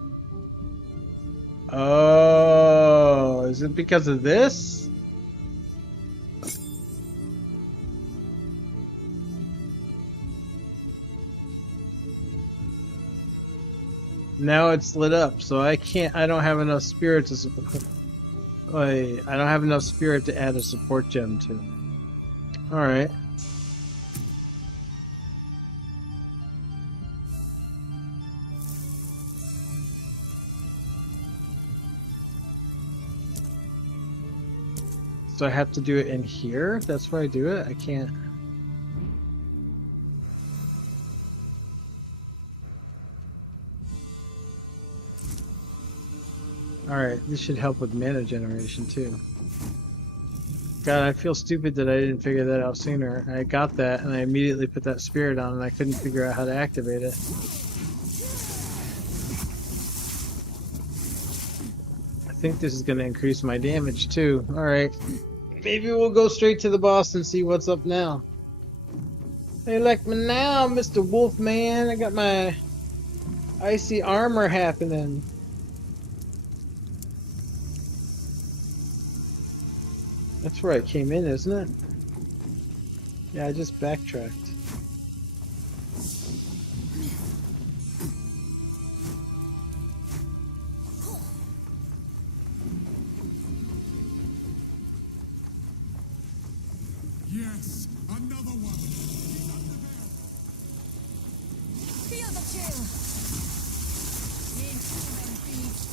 Oh, is it because of this? Now it's lit up, so I don't have enough spirit to support. Wait, I don't have enough spirit to add a support gem to. Alright. So I have to do it in here? That's where I do it? I can't. Alright, this should help with mana generation too. God, I feel stupid that I didn't figure that out sooner. I got that and I immediately put that spirit on and I couldn't figure out how to activate it. I think this is going to increase my damage too. Alright. Maybe we'll go straight to the boss and see what's up now. Hey, like me now, Mr. Wolfman. I got my icy armor happening. That's where I came in, isn't it? Yeah, I just backtracked. Yes, another one. Feel the chill. Inhuman beast.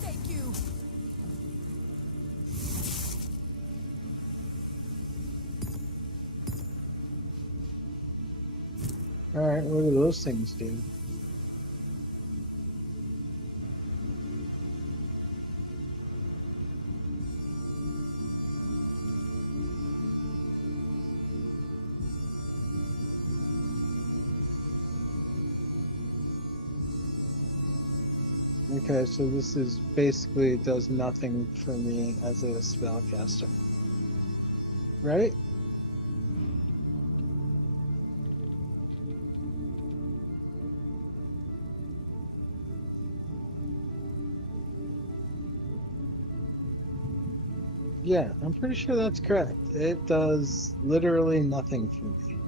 Thank you. Alright, what do those things do? Okay, so this is basically does nothing for me as a spellcaster. Right? Yeah, I'm pretty sure that's correct. It does literally nothing for me.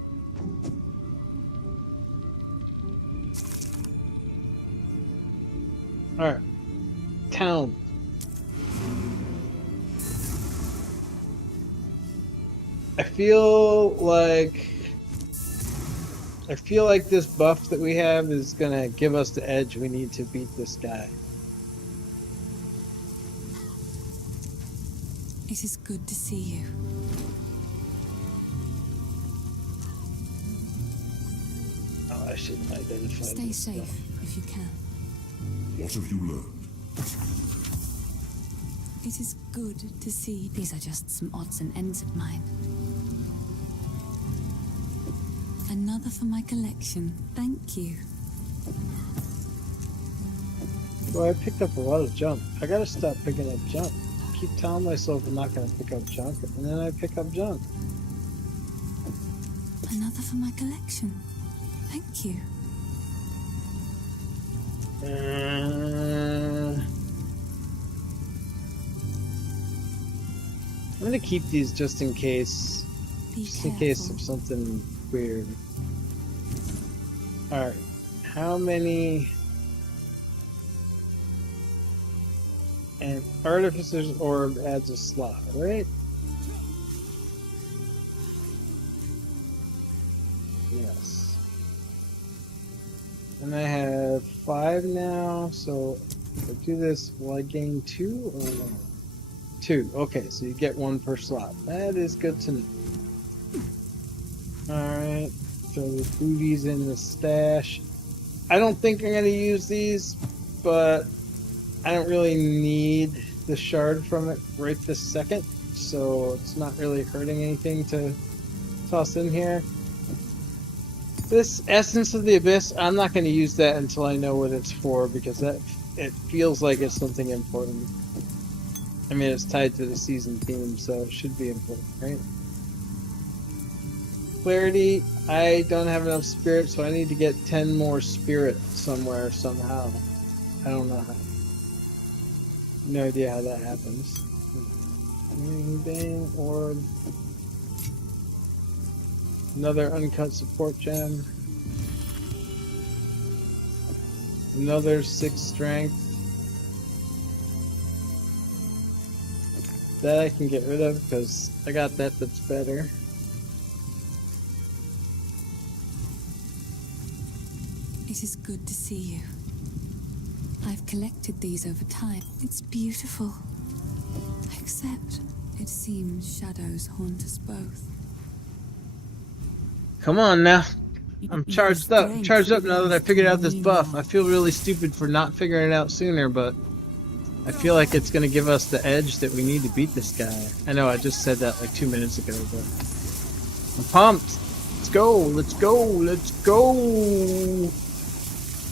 Alright. Town. I feel like this buff that we have is gonna give us the edge we need to beat this guy. It is good to see you. Oh, I should identify Stay this safe stuff. if you can. What have you learned? It is good to see. These are just some odds and ends of mine. Another for my collection. Thank you. Well, I picked up a lot of junk. I gotta stop picking up junk. I keep telling myself I'm not gonna pick up junk, and then I pick up junk. Another for my collection. Thank you. I'm gonna keep these just in case. Be Just careful. in case of something weird. Alright. How many... And Artificer's Orb adds a slot, right? Yes. And I have 5 now, so if I do this, will I gain 2 or 1? 2. Okay, so you get 1 per slot. That is good to know. Alright, throw the booties in the stash. I don't think I'm going to use these, but I don't really need the shard from it right this second, so it's not really hurting anything to toss in here. This Essence of the Abyss, I'm not going to use that until I know what it's for, because it feels like it's something important. I mean, it's tied to the season theme, so it should be important, right? Clarity, I don't have enough spirit, so I need to get 10 more spirit somewhere, somehow. I don't know how. No idea how that happens. Bang, orb. Another uncut support gem. Another 6 strength. That I can get rid of because I got that that's better. It is good to see you. I've collected these over time. It's beautiful. Except, it seems shadows haunt us both. Come on now. I'm charged up now that I figured out this buff. I feel really stupid for not figuring it out sooner, but I feel like it's going to give us the edge that we need to beat this guy. I know I just said that like 2 minutes ago, but I'm pumped. Let's go, let's go, let's go.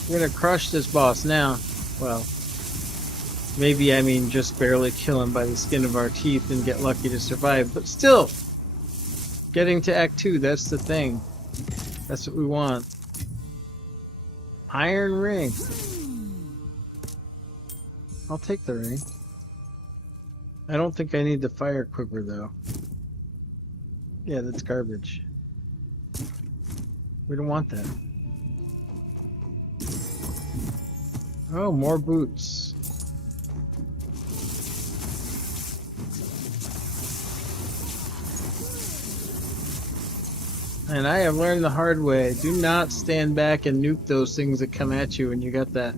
We're going to crush this boss now. Well, maybe I mean just barely kill him by the skin of our teeth and get lucky to survive, but still, getting to Act 2, that's the thing. That's what we want. Iron ring. I'll take the ring. I don't think I need the fire quiver though. Yeah, that's garbage. We don't want that. Oh, more boots. And I have learned the hard way. Do not stand back and nuke those things that come at you when you got that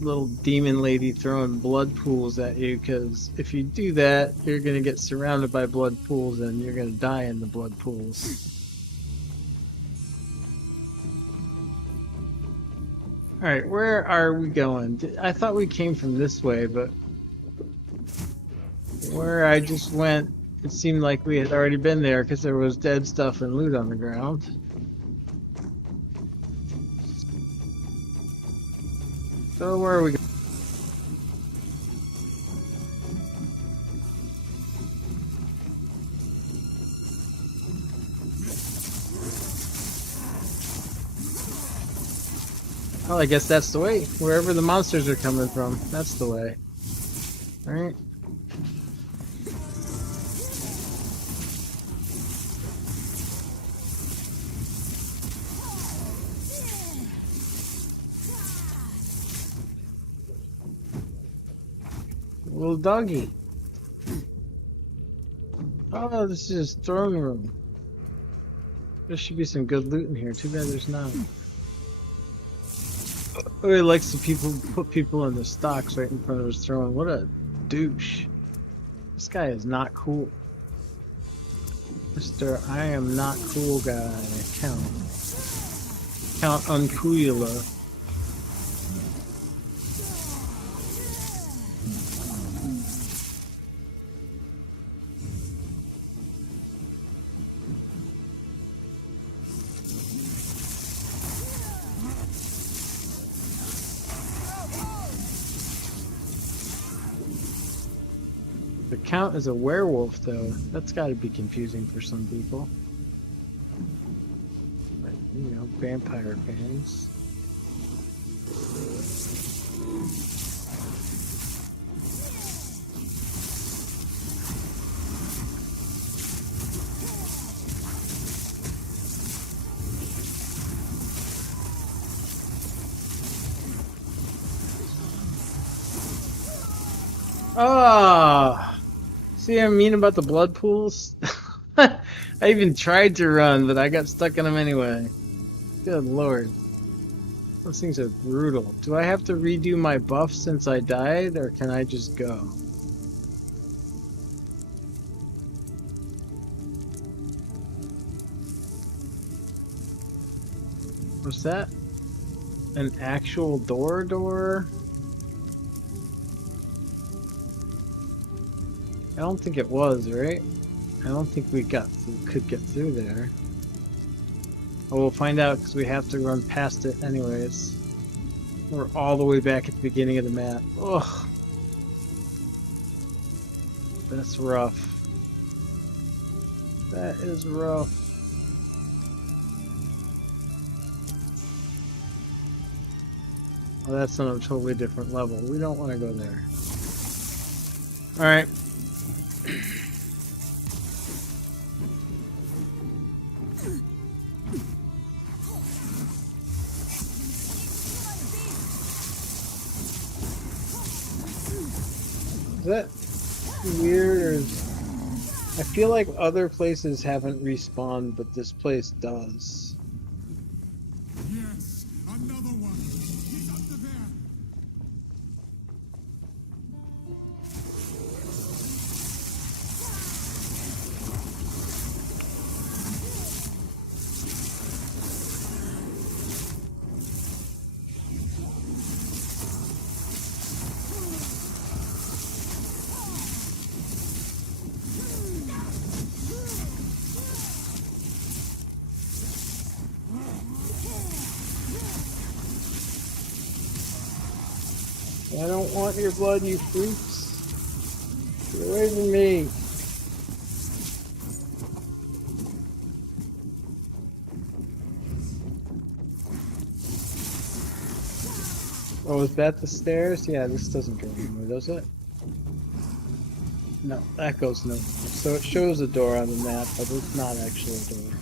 little demon lady throwing blood pools at you, because if you do that, you're going to get surrounded by blood pools and you're going to die in the blood pools. Alright, where are we going? I thought we came from this way, but where I just went, it seemed like we had already been there because there was dead stuff and loot on the ground. So where are we going? Well, I guess that's the way. Wherever the monsters are coming from, that's the way. Alright. Little doggy. Oh, this is his throne room. There should be some good loot in here. Too bad there's not. Oh, he likes to put people in the stocks right in front of his throne. What a douche. This guy is not cool. Mr. I am not cool guy. Count Uncooler. The Count is a werewolf, though. That's got to be confusing for some people. But, you know, vampire fans. Ah, see what I mean about the blood pools? I even tried to run, but I got stuck in them anyway. Good lord. Those things are brutal. Do I have to redo my buff since I died, or can I just go? Was that an actual door? I don't think it was, right? I don't think we could get through there. Oh, we'll find out because we have to run past it anyways. We're all the way back at the beginning of the map. Ugh. That's rough. That is rough. Well, that's on a totally different level. We don't want to go there. Alright. Is that weird, or I feel like other places haven't respawned, but this place does. Yes, another one. He's under there. I don't want your blood, you freaks. Get away from me. Oh, is that the stairs? Yeah, this doesn't go anywhere, does it? No, that goes nowhere. So it shows a door on the map, but it's not actually a door.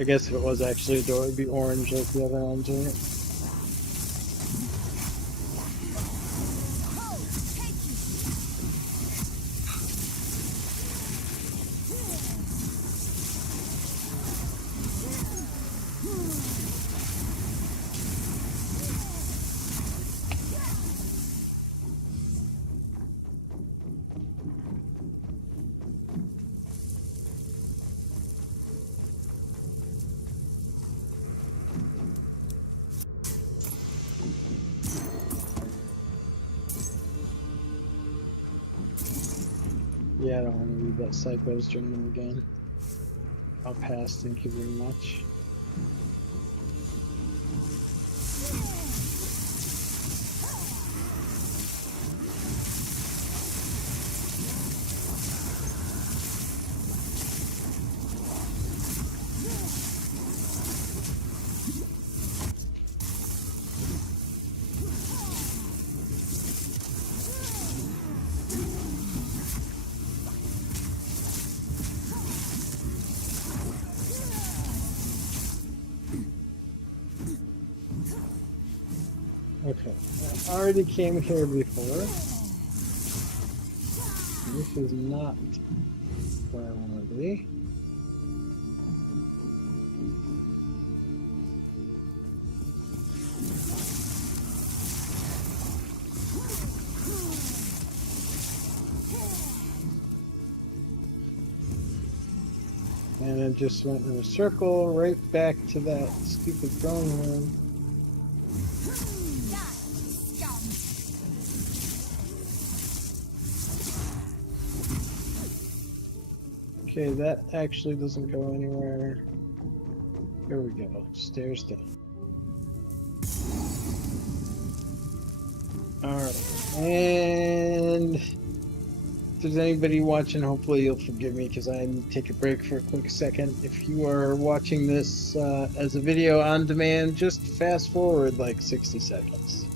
I guess if it was actually a door, it'd be orange like the other ones, right? Yeah, I don't want to read that Psycho's journal again. I'll pass, thank you very much. Okay, I already came here before. This is not where I want to be. And it just went in a circle right back to that stupid throne room. Okay, that actually doesn't go anywhere. Here we go. Stairs down. Alright. And if there's anybody watching, hopefully you'll forgive me because I need to take a break for a quick second. If you are watching this as a video on demand, just fast forward like 60 seconds.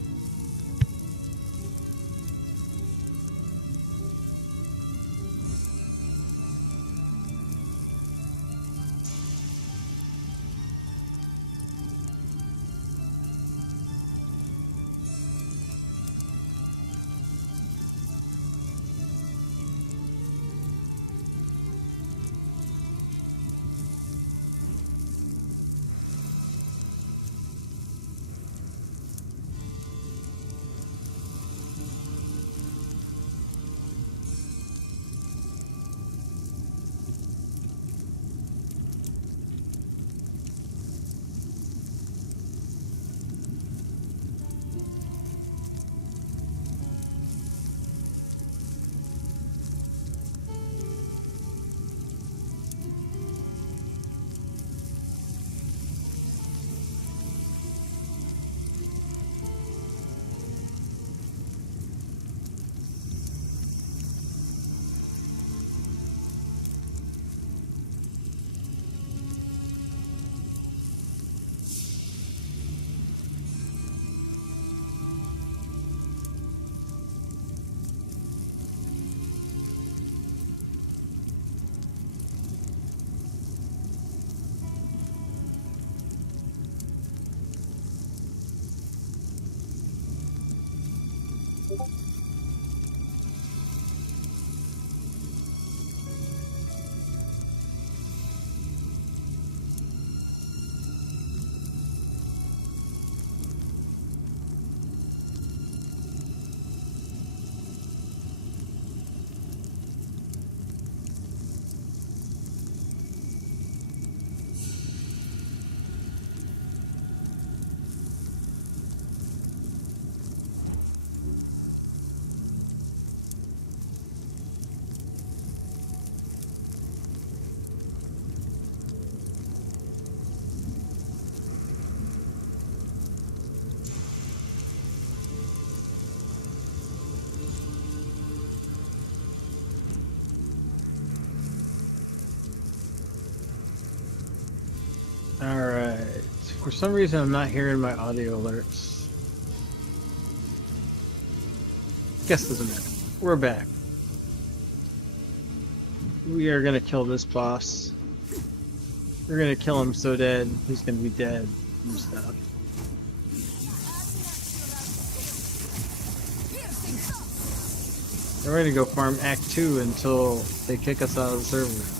Alright. For some reason I'm not hearing my audio alerts. Guess doesn't matter. We're back. We are gonna kill this boss. We're gonna kill him so dead, he's gonna be dead and stuff. We're ready to go farm Act 2 until they kick us out of the server.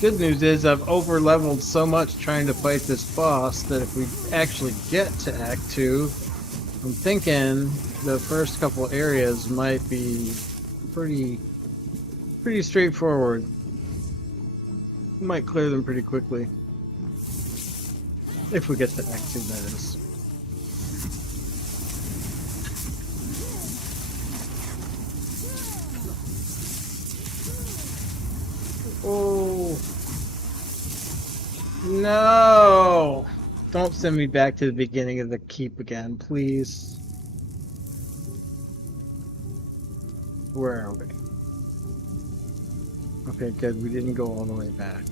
Good news is I've over leveled so much trying to fight this boss that if we actually get to Act 2, I'm thinking the first couple areas might be pretty straightforward. Might clear them pretty quickly. If we get to Act 2, that is. Oh. No! Don't send me back to the beginning of the keep again, please. Where are we? Okay, good. We didn't go all the way back.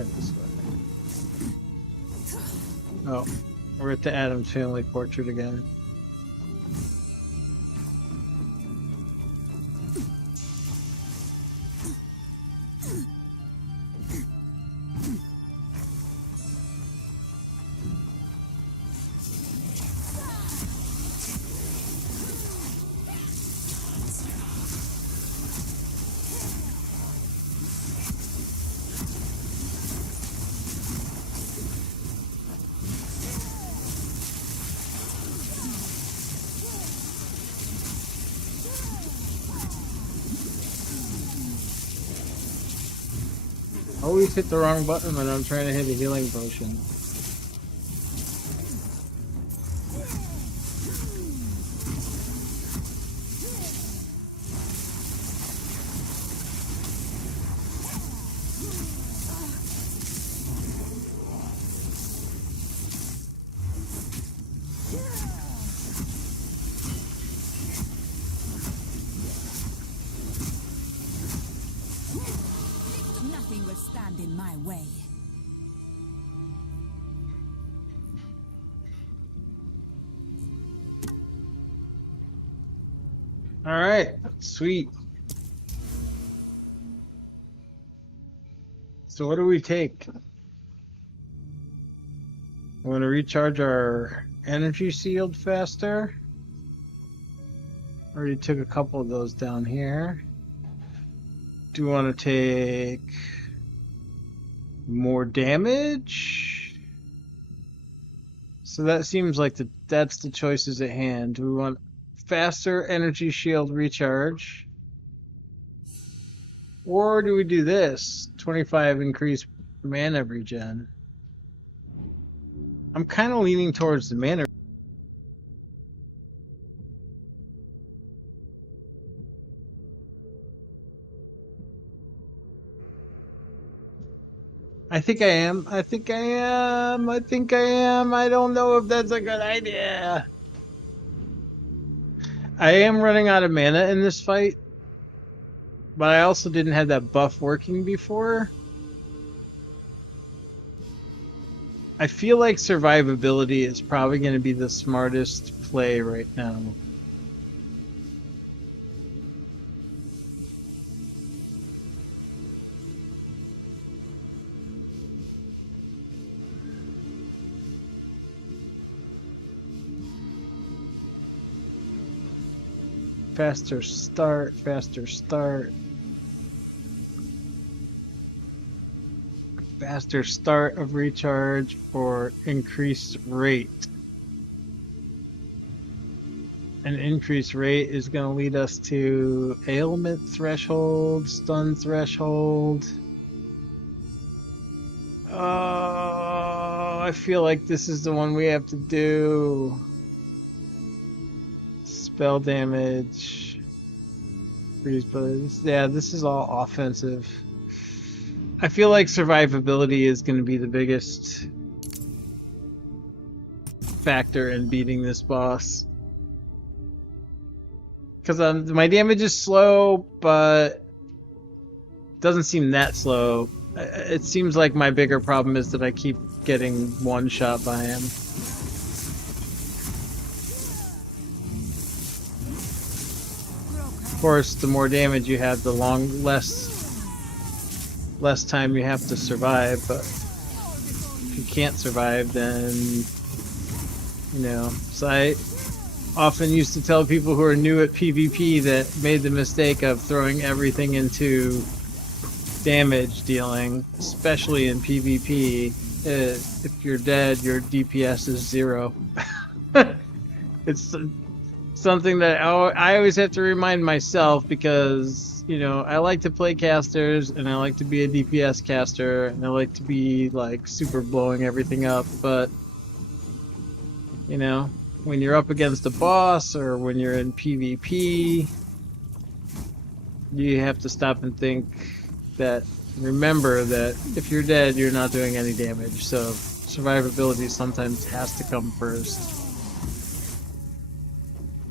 Right this way. Oh, we're at the Addams Family portrait again. Always hit the wrong button when I'm trying to hit a healing potion. Nothing will stand in my way. Alright, sweet. So what do we take? I want to recharge our energy shield faster. Already took a couple of those down here. Do we want to take more damage? So that seems like that's the choices at hand. Do we want faster energy shield recharge? Or do we do this? 25 increased mana regen. I'm kind of leaning towards the mana. I think I am. I think I am. I think I am. I don't know if that's a good idea. I am running out of mana in this fight, but I also didn't have that buff working before. I feel like survivability is probably going to be the smartest play right now. Faster start, faster start. Faster start of recharge or increased rate. An increased rate is going to lead us to ailment threshold, stun threshold. Oh, I feel like this is the one we have to do. Spell damage. Freeze bullets. Yeah, this is all offensive. I feel like survivability is going to be the biggest factor in beating this boss. Because my damage is slow, but it doesn't seem that slow. It seems like my bigger problem is that I keep getting one shot by him. Of course, the more damage you have, the less time you have to survive, but if you can't survive, then, you know. So I often used to tell people who are new at PvP that made the mistake of throwing everything into damage dealing, especially in PvP. If you're dead, your DPS is 0. It's something that I always have to remind myself because, you know, I like to play casters and I like to be a DPS caster and I like to be like super blowing everything up, but you know, when you're up against a boss or when you're in PvP, you have to stop and remember that if you're dead, you're not doing any damage, so survivability sometimes has to come first.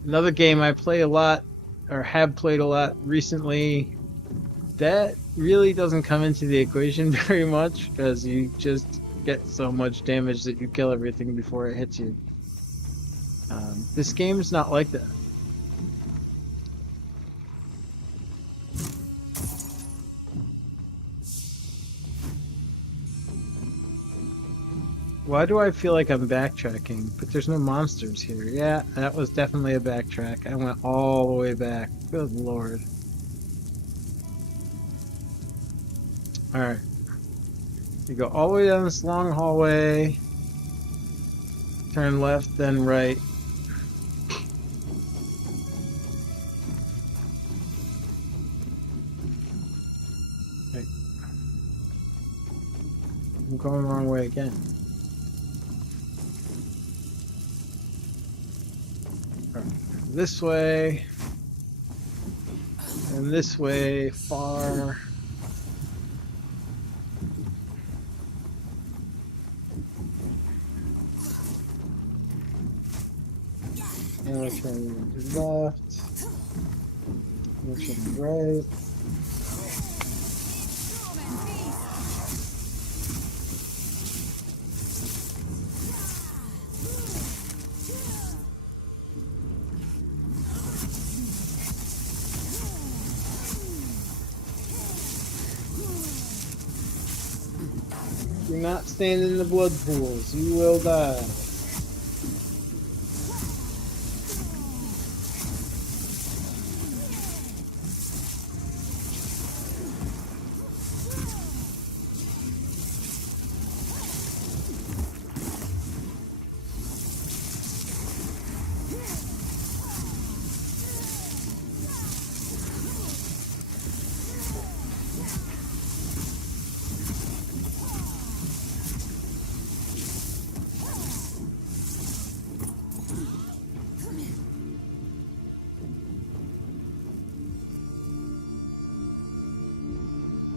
Another game I play a lot, or have played a lot recently, that really doesn't come into the equation very much because you just get so much damage that you kill everything before it hits you. This game is not like that. Why do I feel like I'm backtracking? But there's no monsters here. Yeah, that was definitely a backtrack. I went all the way back. Good lord. Alright. You go all the way down this long hallway. Turn left, then right. Right. I'm going the wrong way again. This way, and this way, far. And we'll turn left, we'll turn right. Do not stand in the blood pools. You will die.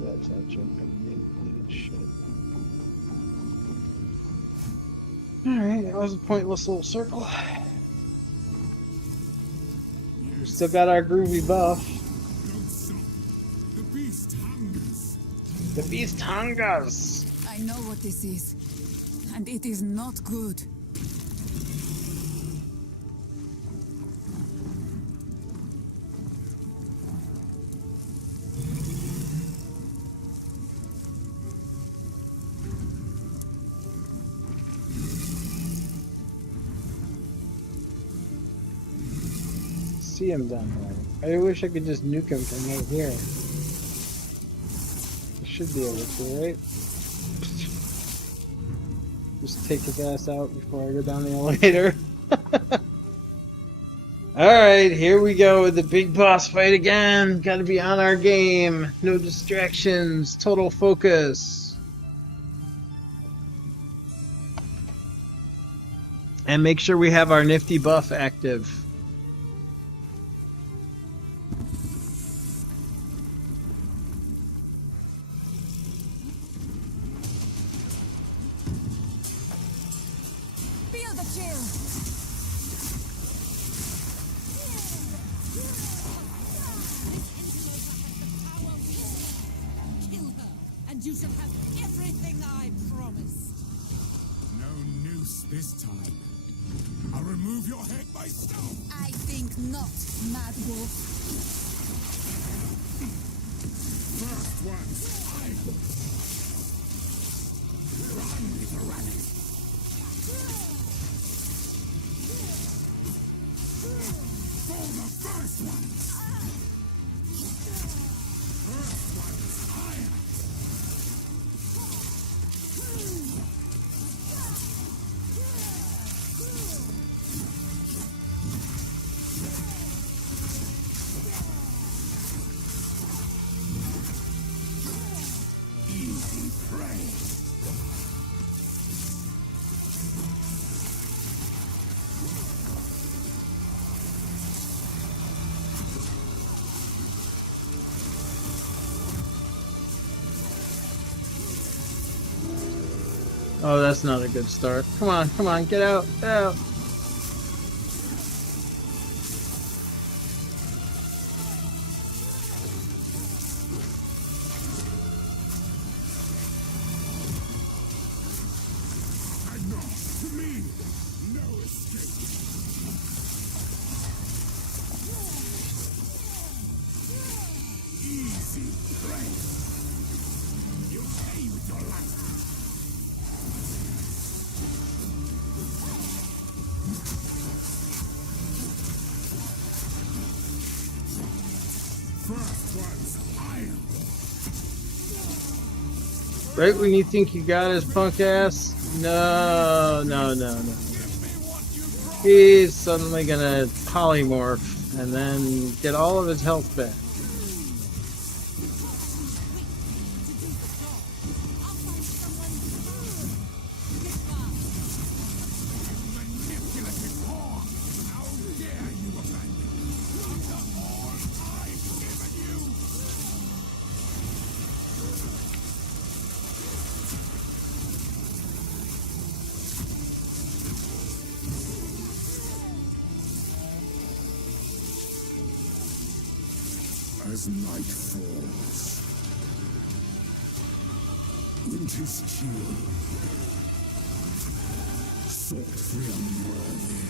That's actually shit. Alright, that was a pointless little circle. We still got our groovy buff. The beast hungers. The beast hungers! I know what this is, and it is not good. See him down there. I wish I could just nuke him from right here. I should be able to, right? Just take his ass out before I go down the elevator. Alright, here we go with the big boss fight again. Gotta be on our game. No distractions. Total focus. And make sure we have our nifty buff active. Feel the chill. Kill her, and you shall have everything I promised. No noose this time. I'll remove your head myself. I think not, Mad Wolf. First one's fine. Run, little rabbit. For the first ones. First one's iron. Easy prey. Oh, that's not a good start. Come on, get out, get out. Right when you think you got his punk ass, no, no, no, no. He's suddenly gonna polymorph and then get all of his health back. As night falls, winter's chill, sought free unworthy,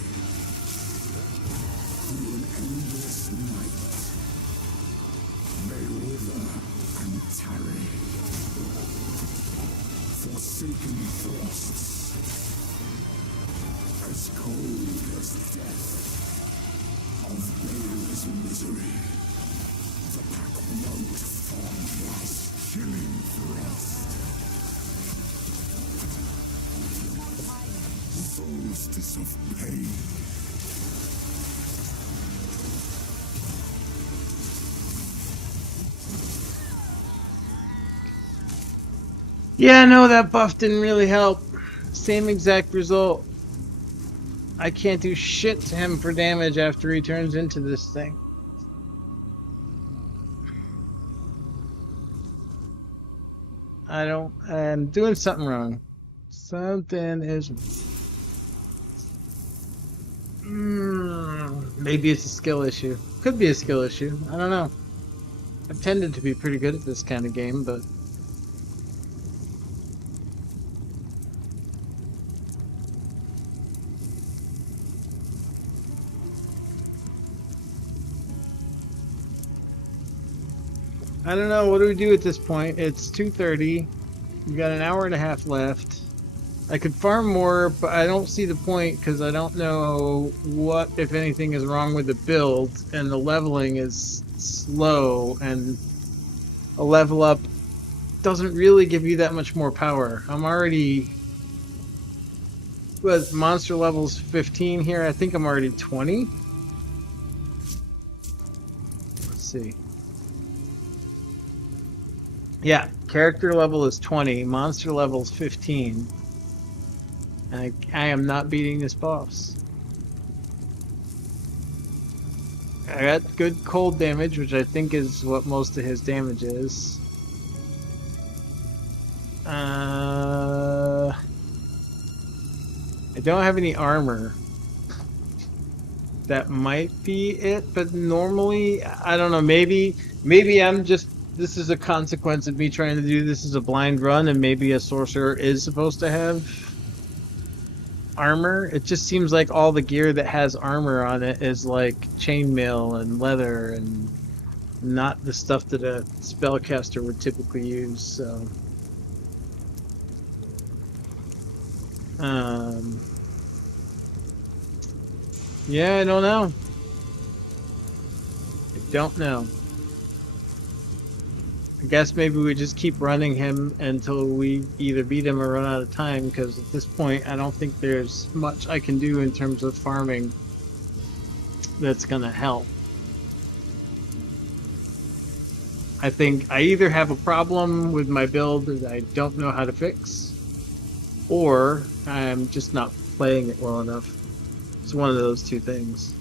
through an endless night, may wither and tarry, forsaken frosts, as cold as death, of Bale's misery. The pack won't form us, chilling frost. Solstice of pain. Yeah, no, that buff didn't really help. Same exact result. I can't do shit to him for damage after he turns into this thing. I'm doing something wrong. Something is... maybe it's a skill issue. Could be a skill issue. I don't know. I've tended to be pretty good at this kind of game, but... I don't know, what do we do at this point? It's 2:30. We've got an hour and a half left. I could farm more, but I don't see the point because I don't know what, if anything, is wrong with the build, and the leveling is slow, and a level up doesn't really give you that much more power. I'm already... What, monster level's 15 here? I think I'm already 20? Let's see. Yeah, character level is 20, monster level is 15. I am not beating this boss. I got good cold damage, which I think is what most of his damage is. I don't have any armor. That might be it, but normally, I don't know, maybe I'm just... This is a consequence of me trying to do this as a blind run, and maybe a sorcerer is supposed to have armor. It just seems like all the gear that has armor on it is like chainmail and leather, and not the stuff that a spellcaster would typically use. So, yeah, I don't know. I don't know. I guess maybe we just keep running him until we either beat him or run out of time, because at this point I don't think there's much I can do in terms of farming that's gonna help. I think I either have a problem with my build that I don't know how to fix, or I'm just not playing it well enough. It's one of those two things.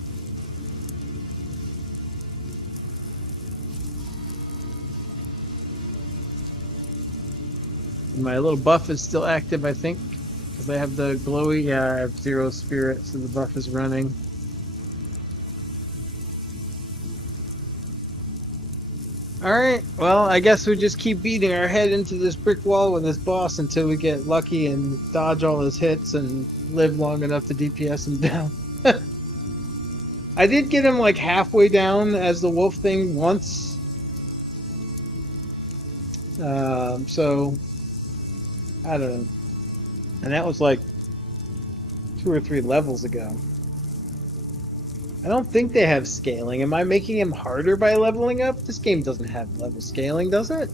My little buff is still active, I think, because I have the glowy. Yeah, I have 0 spirit, so the buff is running. Alright, well, I guess we just keep beating our head into this brick wall with this boss until we get lucky and dodge all his hits and live long enough to DPS him down. I did get him like halfway down as the wolf thing once. So I don't know. And that was like 2 or 3 levels ago. I don't think they have scaling. Am I making him harder by leveling up? This game doesn't have level scaling, does it?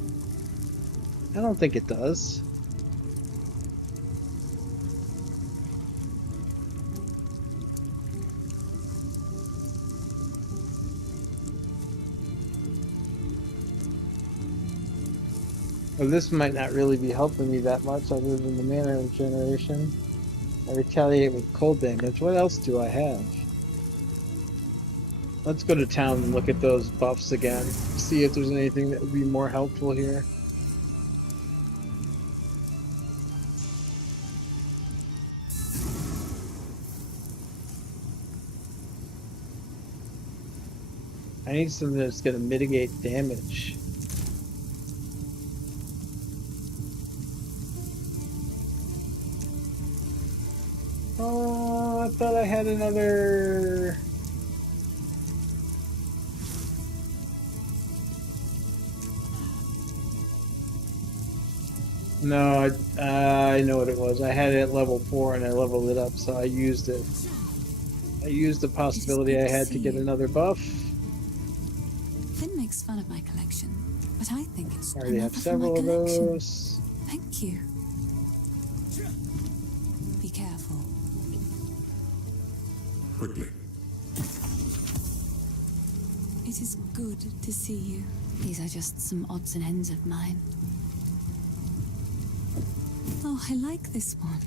I don't think it does. Well, this might not really be helping me that much other than the mana regeneration. I retaliate with cold damage. What else do I have? Let's go to town and look at those buffs again. See if there's anything that would be more helpful here. I need something that's going to mitigate damage. Oh, I thought I had another... No, I know what it was. I had it at level 4 and I leveled it up, so I used it. I used the possibility I had to get another buff. Finn makes fun of my collection, but I think it's I already have another for my several of collection. those. Thank you. Be careful. Quickly. It is good to see you. These are just some odds and ends of mine. Oh, I like this one.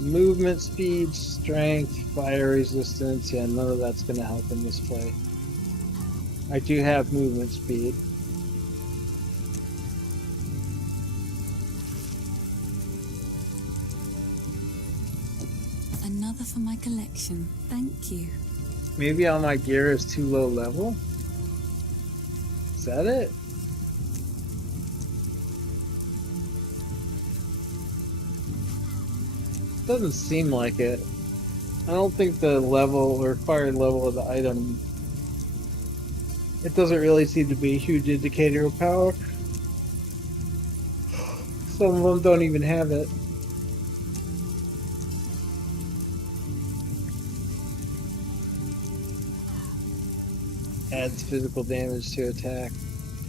Movement speed, strength, fire resistance. Yeah, none of that's going to help in this play. I do have movement speed. Another for my collection. Thank you. Maybe all my gear is too low level? Is that it? Doesn't seem like it. I don't think the level, the required level of the item, it doesn't really seem to be a huge indicator of power. Some of them don't even have it. Adds physical damage to attack,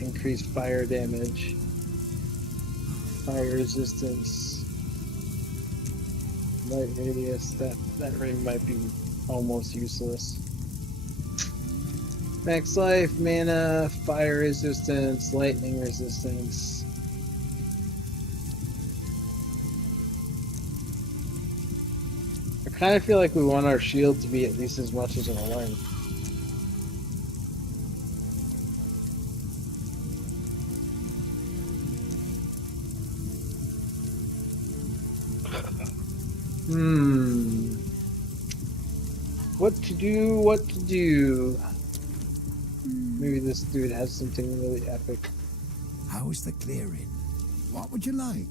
increased fire damage, fire resistance, light radius. That ring might be almost useless. Max life, mana, fire resistance, lightning resistance. I kind of feel like we want our shield to be at least as much as our life. What to do, what to do? Maybe this dude has something really epic. How is the clearing? What would you like?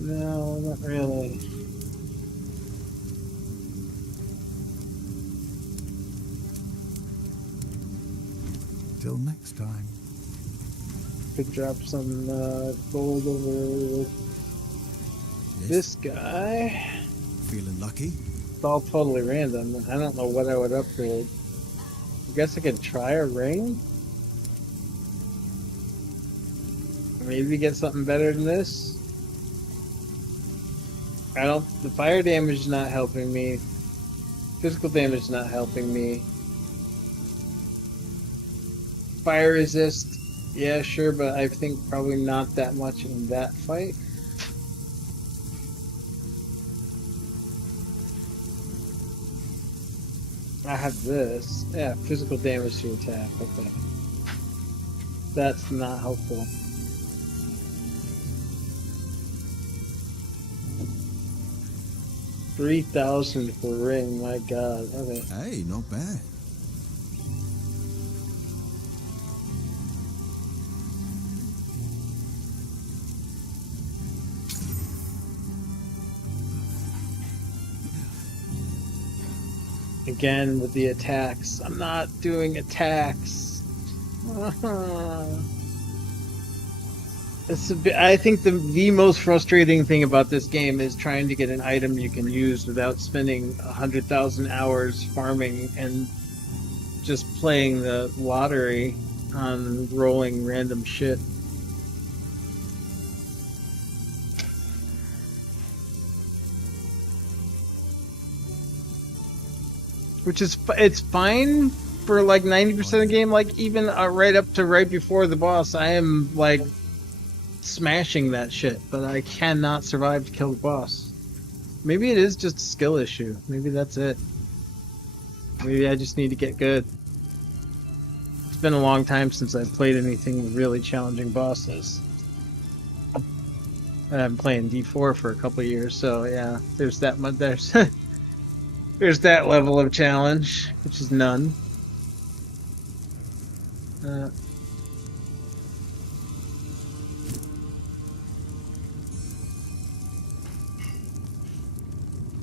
No, not really. Till next time. Could drop some gold over this guy. Feeling lucky? It's all totally random. I don't know what I would upgrade. I guess I could try a ring? Maybe get something better than this? The fire damage is not helping me. Physical damage is not helping me. Fire resist, yeah, sure, but I think probably not that much in that fight. I have this. Yeah, physical damage to attack. Okay. That's not helpful. 3,000 for ring, my god. Okay. Hey, not bad. Again with the attacks. I'm not doing attacks. It's a bit, I think the most frustrating thing about this game is trying to get an item you can use without spending 100,000 hours farming and just playing the lottery on rolling random shit. Which is, it's fine for like 90% of the game. Like even right up to right before the boss, I am like smashing that shit, but I cannot survive to kill the boss. Maybe it is just a skill issue. Maybe that's it. Maybe I just need to get good. It's been a long time since I've played anything with really challenging bosses. And I've been playing D4 for a couple of years, so yeah, there's that much. There's that level of challenge, which is none.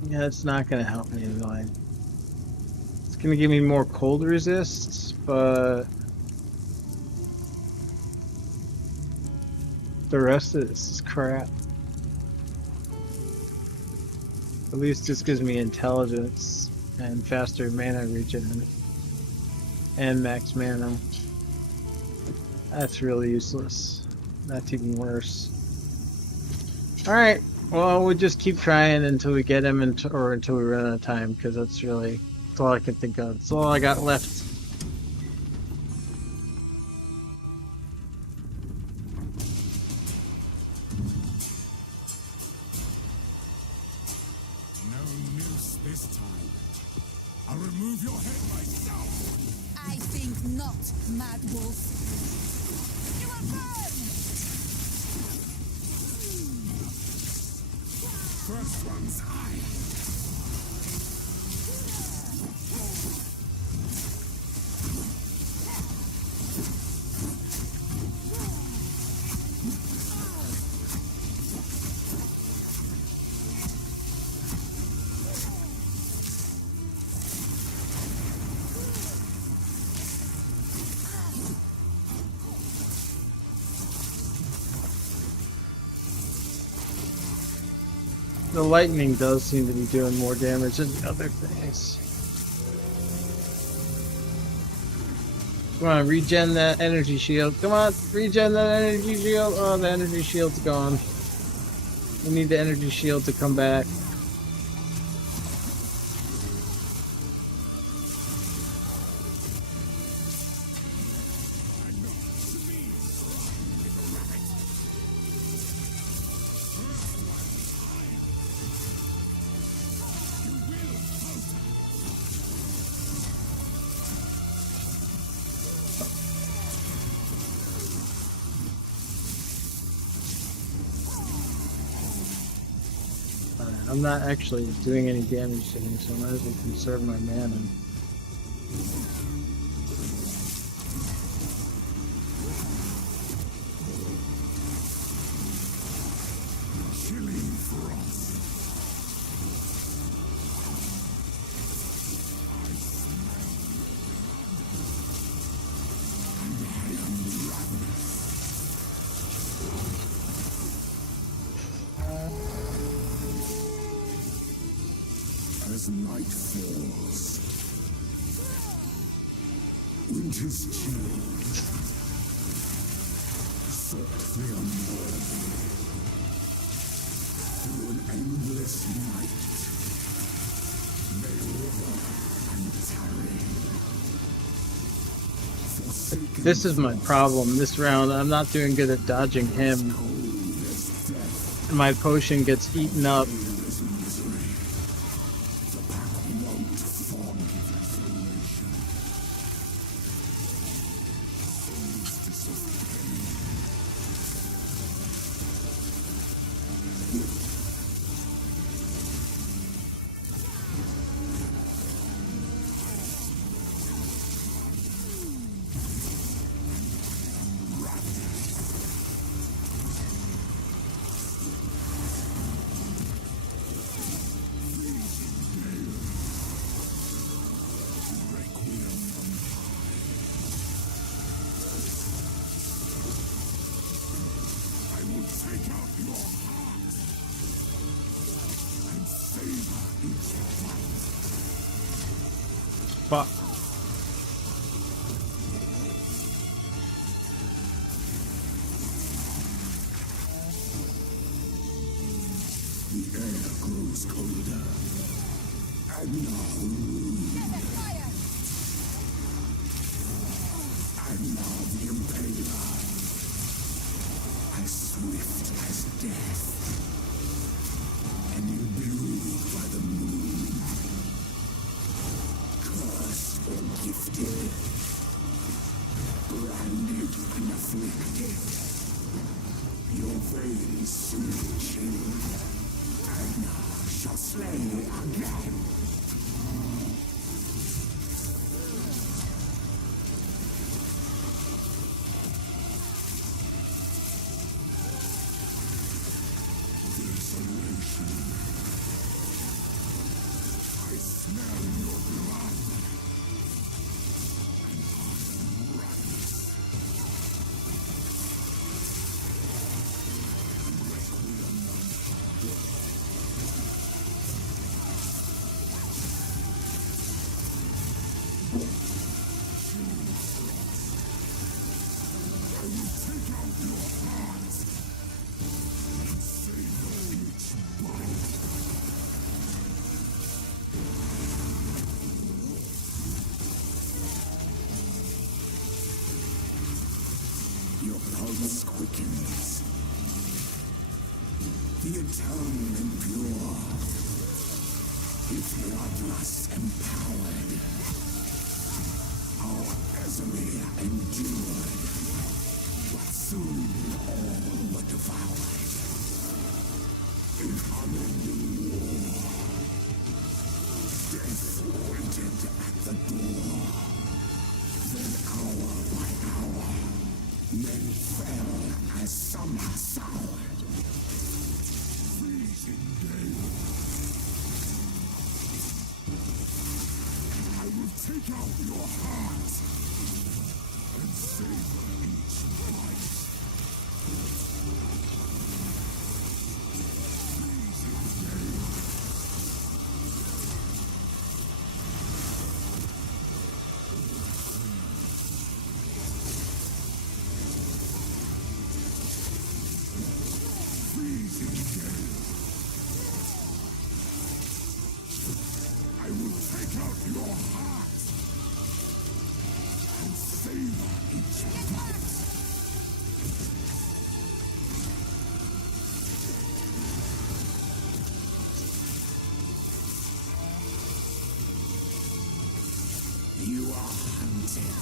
Yeah, it's not going to help me annoy. It's going to give me more cold resists, but the rest of this is crap. At least this gives me intelligence and faster mana regen and max mana. That's really useless. That's even worse. Alright, well, we'll just keep trying until we get him or until we run out of time, because that's all I can think of. That's all I got left. This time, I'll remove your head myself. I think not, Mad Wolf. You are burned! First one's high. The lightning does seem to be doing more damage than the other things. Come on, regen that energy shield. Come on, regen that energy shield. Oh, the energy shield's gone. We need the energy shield to come back. I'm not actually doing any damage to him, so I might as well conserve my mana. Chilling frost. As night falls, winter's chill, softly unworthy, through an endless night, may river and tarry. Forsaken This is my problem this round. I'm not doing good at dodging him. as death, And my potion gets eaten up. as misery, the paramount form of isolation. Solstice of pain. Fuck. The air grows colder. And now, and now the Impaler, as swift as death, and imbued by the moon, cursed or gifted, branded and afflicted, your veins soon chill, and shall slay again. I smell your blood. Your pulse quickens. The eternal and pure. If bloodlust empowered. Our Ezreal endured. But soon all were devoured. In unending war. Death waited at the door. Then hour by hour. Men fell as some are soured. Freezing gale. I will take out your heart and savor each bite. Freezing gale. I will take out your heart and savor each bite. You are hunted.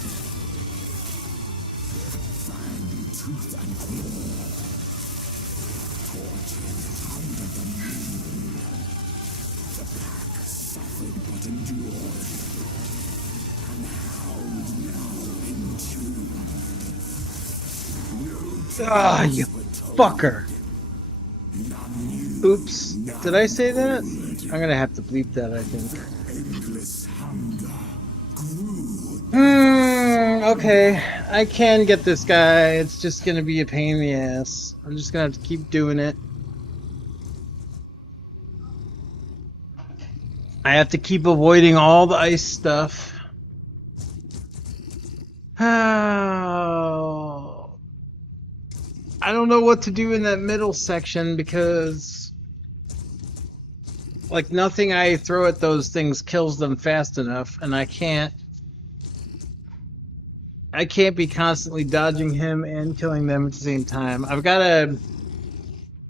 Fang, tooth, and claw. Tortured under the moon. The pack suffered but endured. And howled now in tune. Ah, you fucker. Oops. Did I say that? I'm gonna have to bleep that, I think. Endless hunger grew. Okay. I can get this guy. It's just gonna be a pain in the ass. I'm just gonna have to keep doing it. I have to keep avoiding all the ice stuff. Oh. I don't know what to do in that middle section because like nothing I throw at those things kills them fast enough, and I can't be constantly dodging him and killing them at the same time. I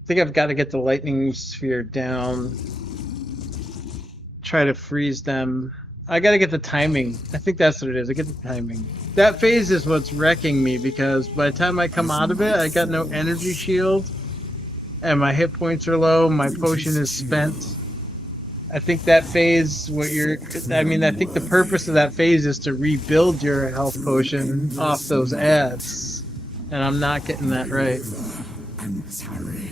think I've got to get the lightning sphere down. Try to freeze them. I gotta get the timing. I think that's what it is. I get the timing. That phase is what's wrecking me because by the time I come out of it, I got no energy shield, and my hit points are low. My potion is spent. I think that phase, I think the purpose of that phase is to rebuild your health potion off those ads, and I'm not getting that right. And tarry.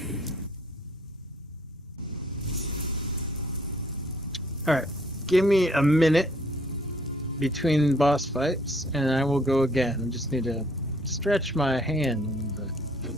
Alright, give me a minute between boss fights, and I will go again. I just need to stretch my hand a little bit.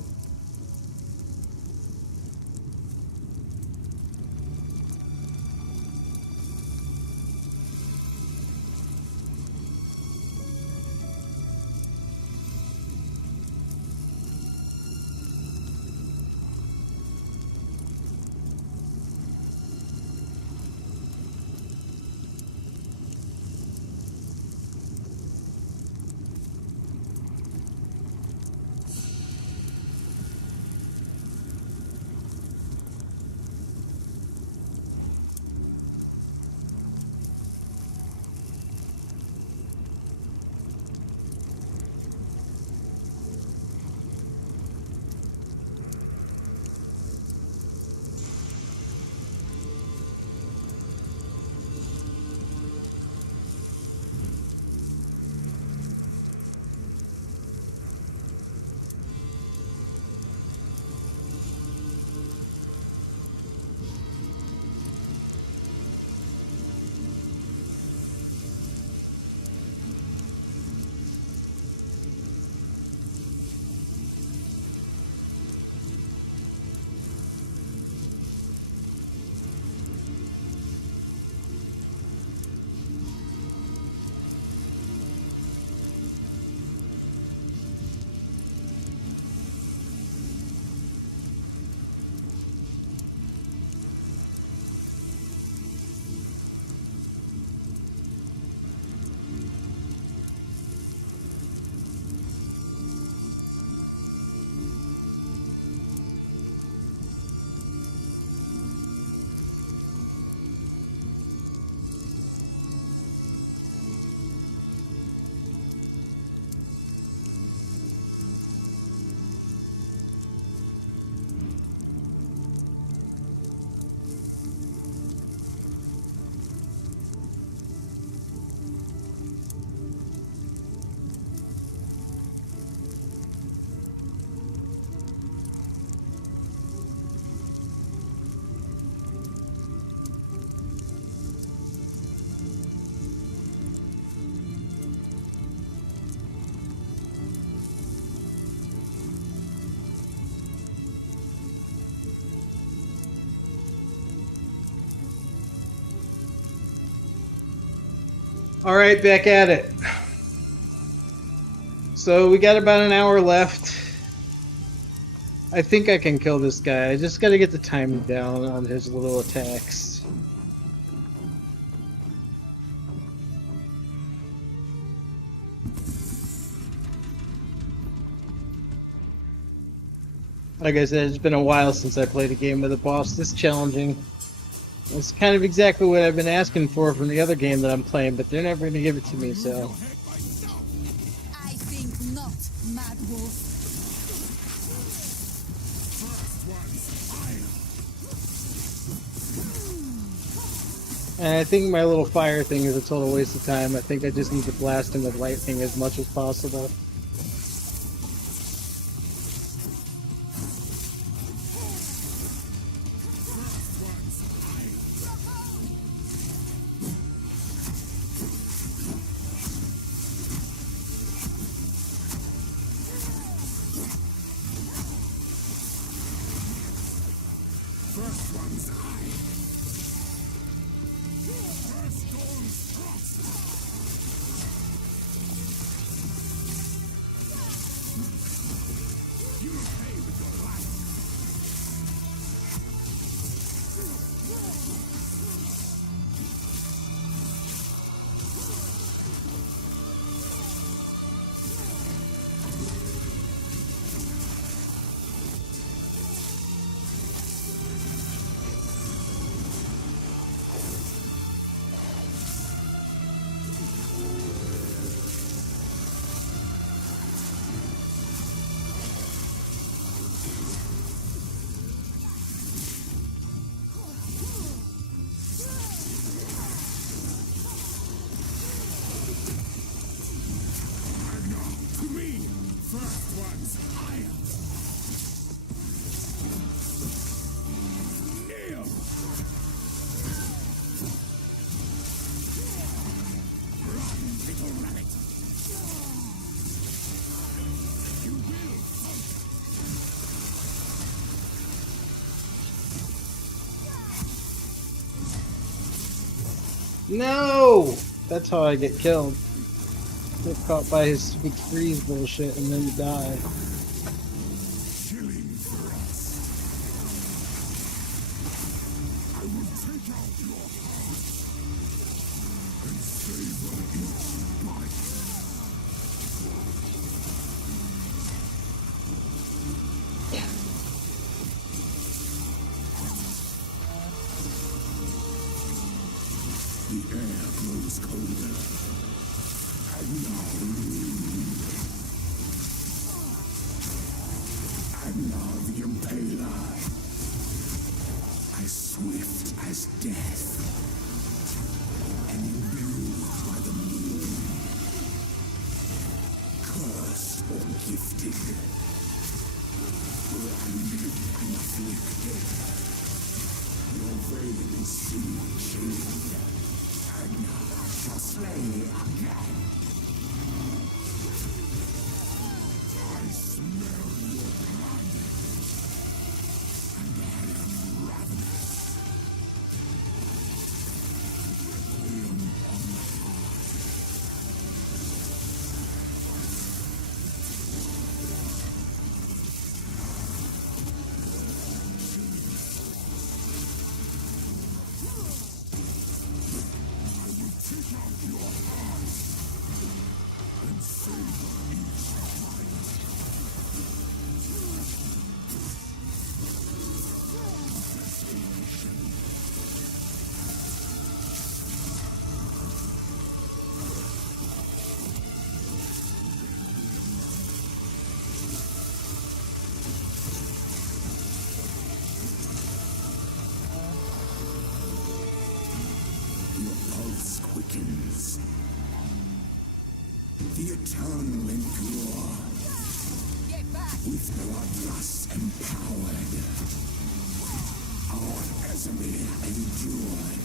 All right, back at it. So we got about an hour left. I think I can kill this guy. I just got to get the timing down on his little attacks. Like I said, it's been a while since I played a game with a boss this challenging. It's kind of exactly what I've been asking for from the other game that I'm playing, but they're never going to give it to me, so... I think not, Mad Wolf. And I think my little fire thing is a total waste of time. I think I just need to blast him with lightning as much as possible. No! That's how I get killed. Get caught by his stupid freeze bullshit and then die. The eternal endure, with bloodlust empowered. Our Casimir endured,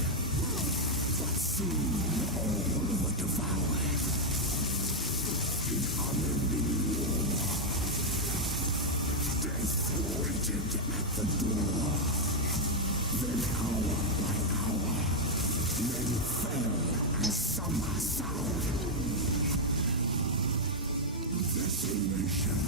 but soon all were devoured. In unending war, death waited at the door. Then hour by hour, men fell as summer sun. Isolation.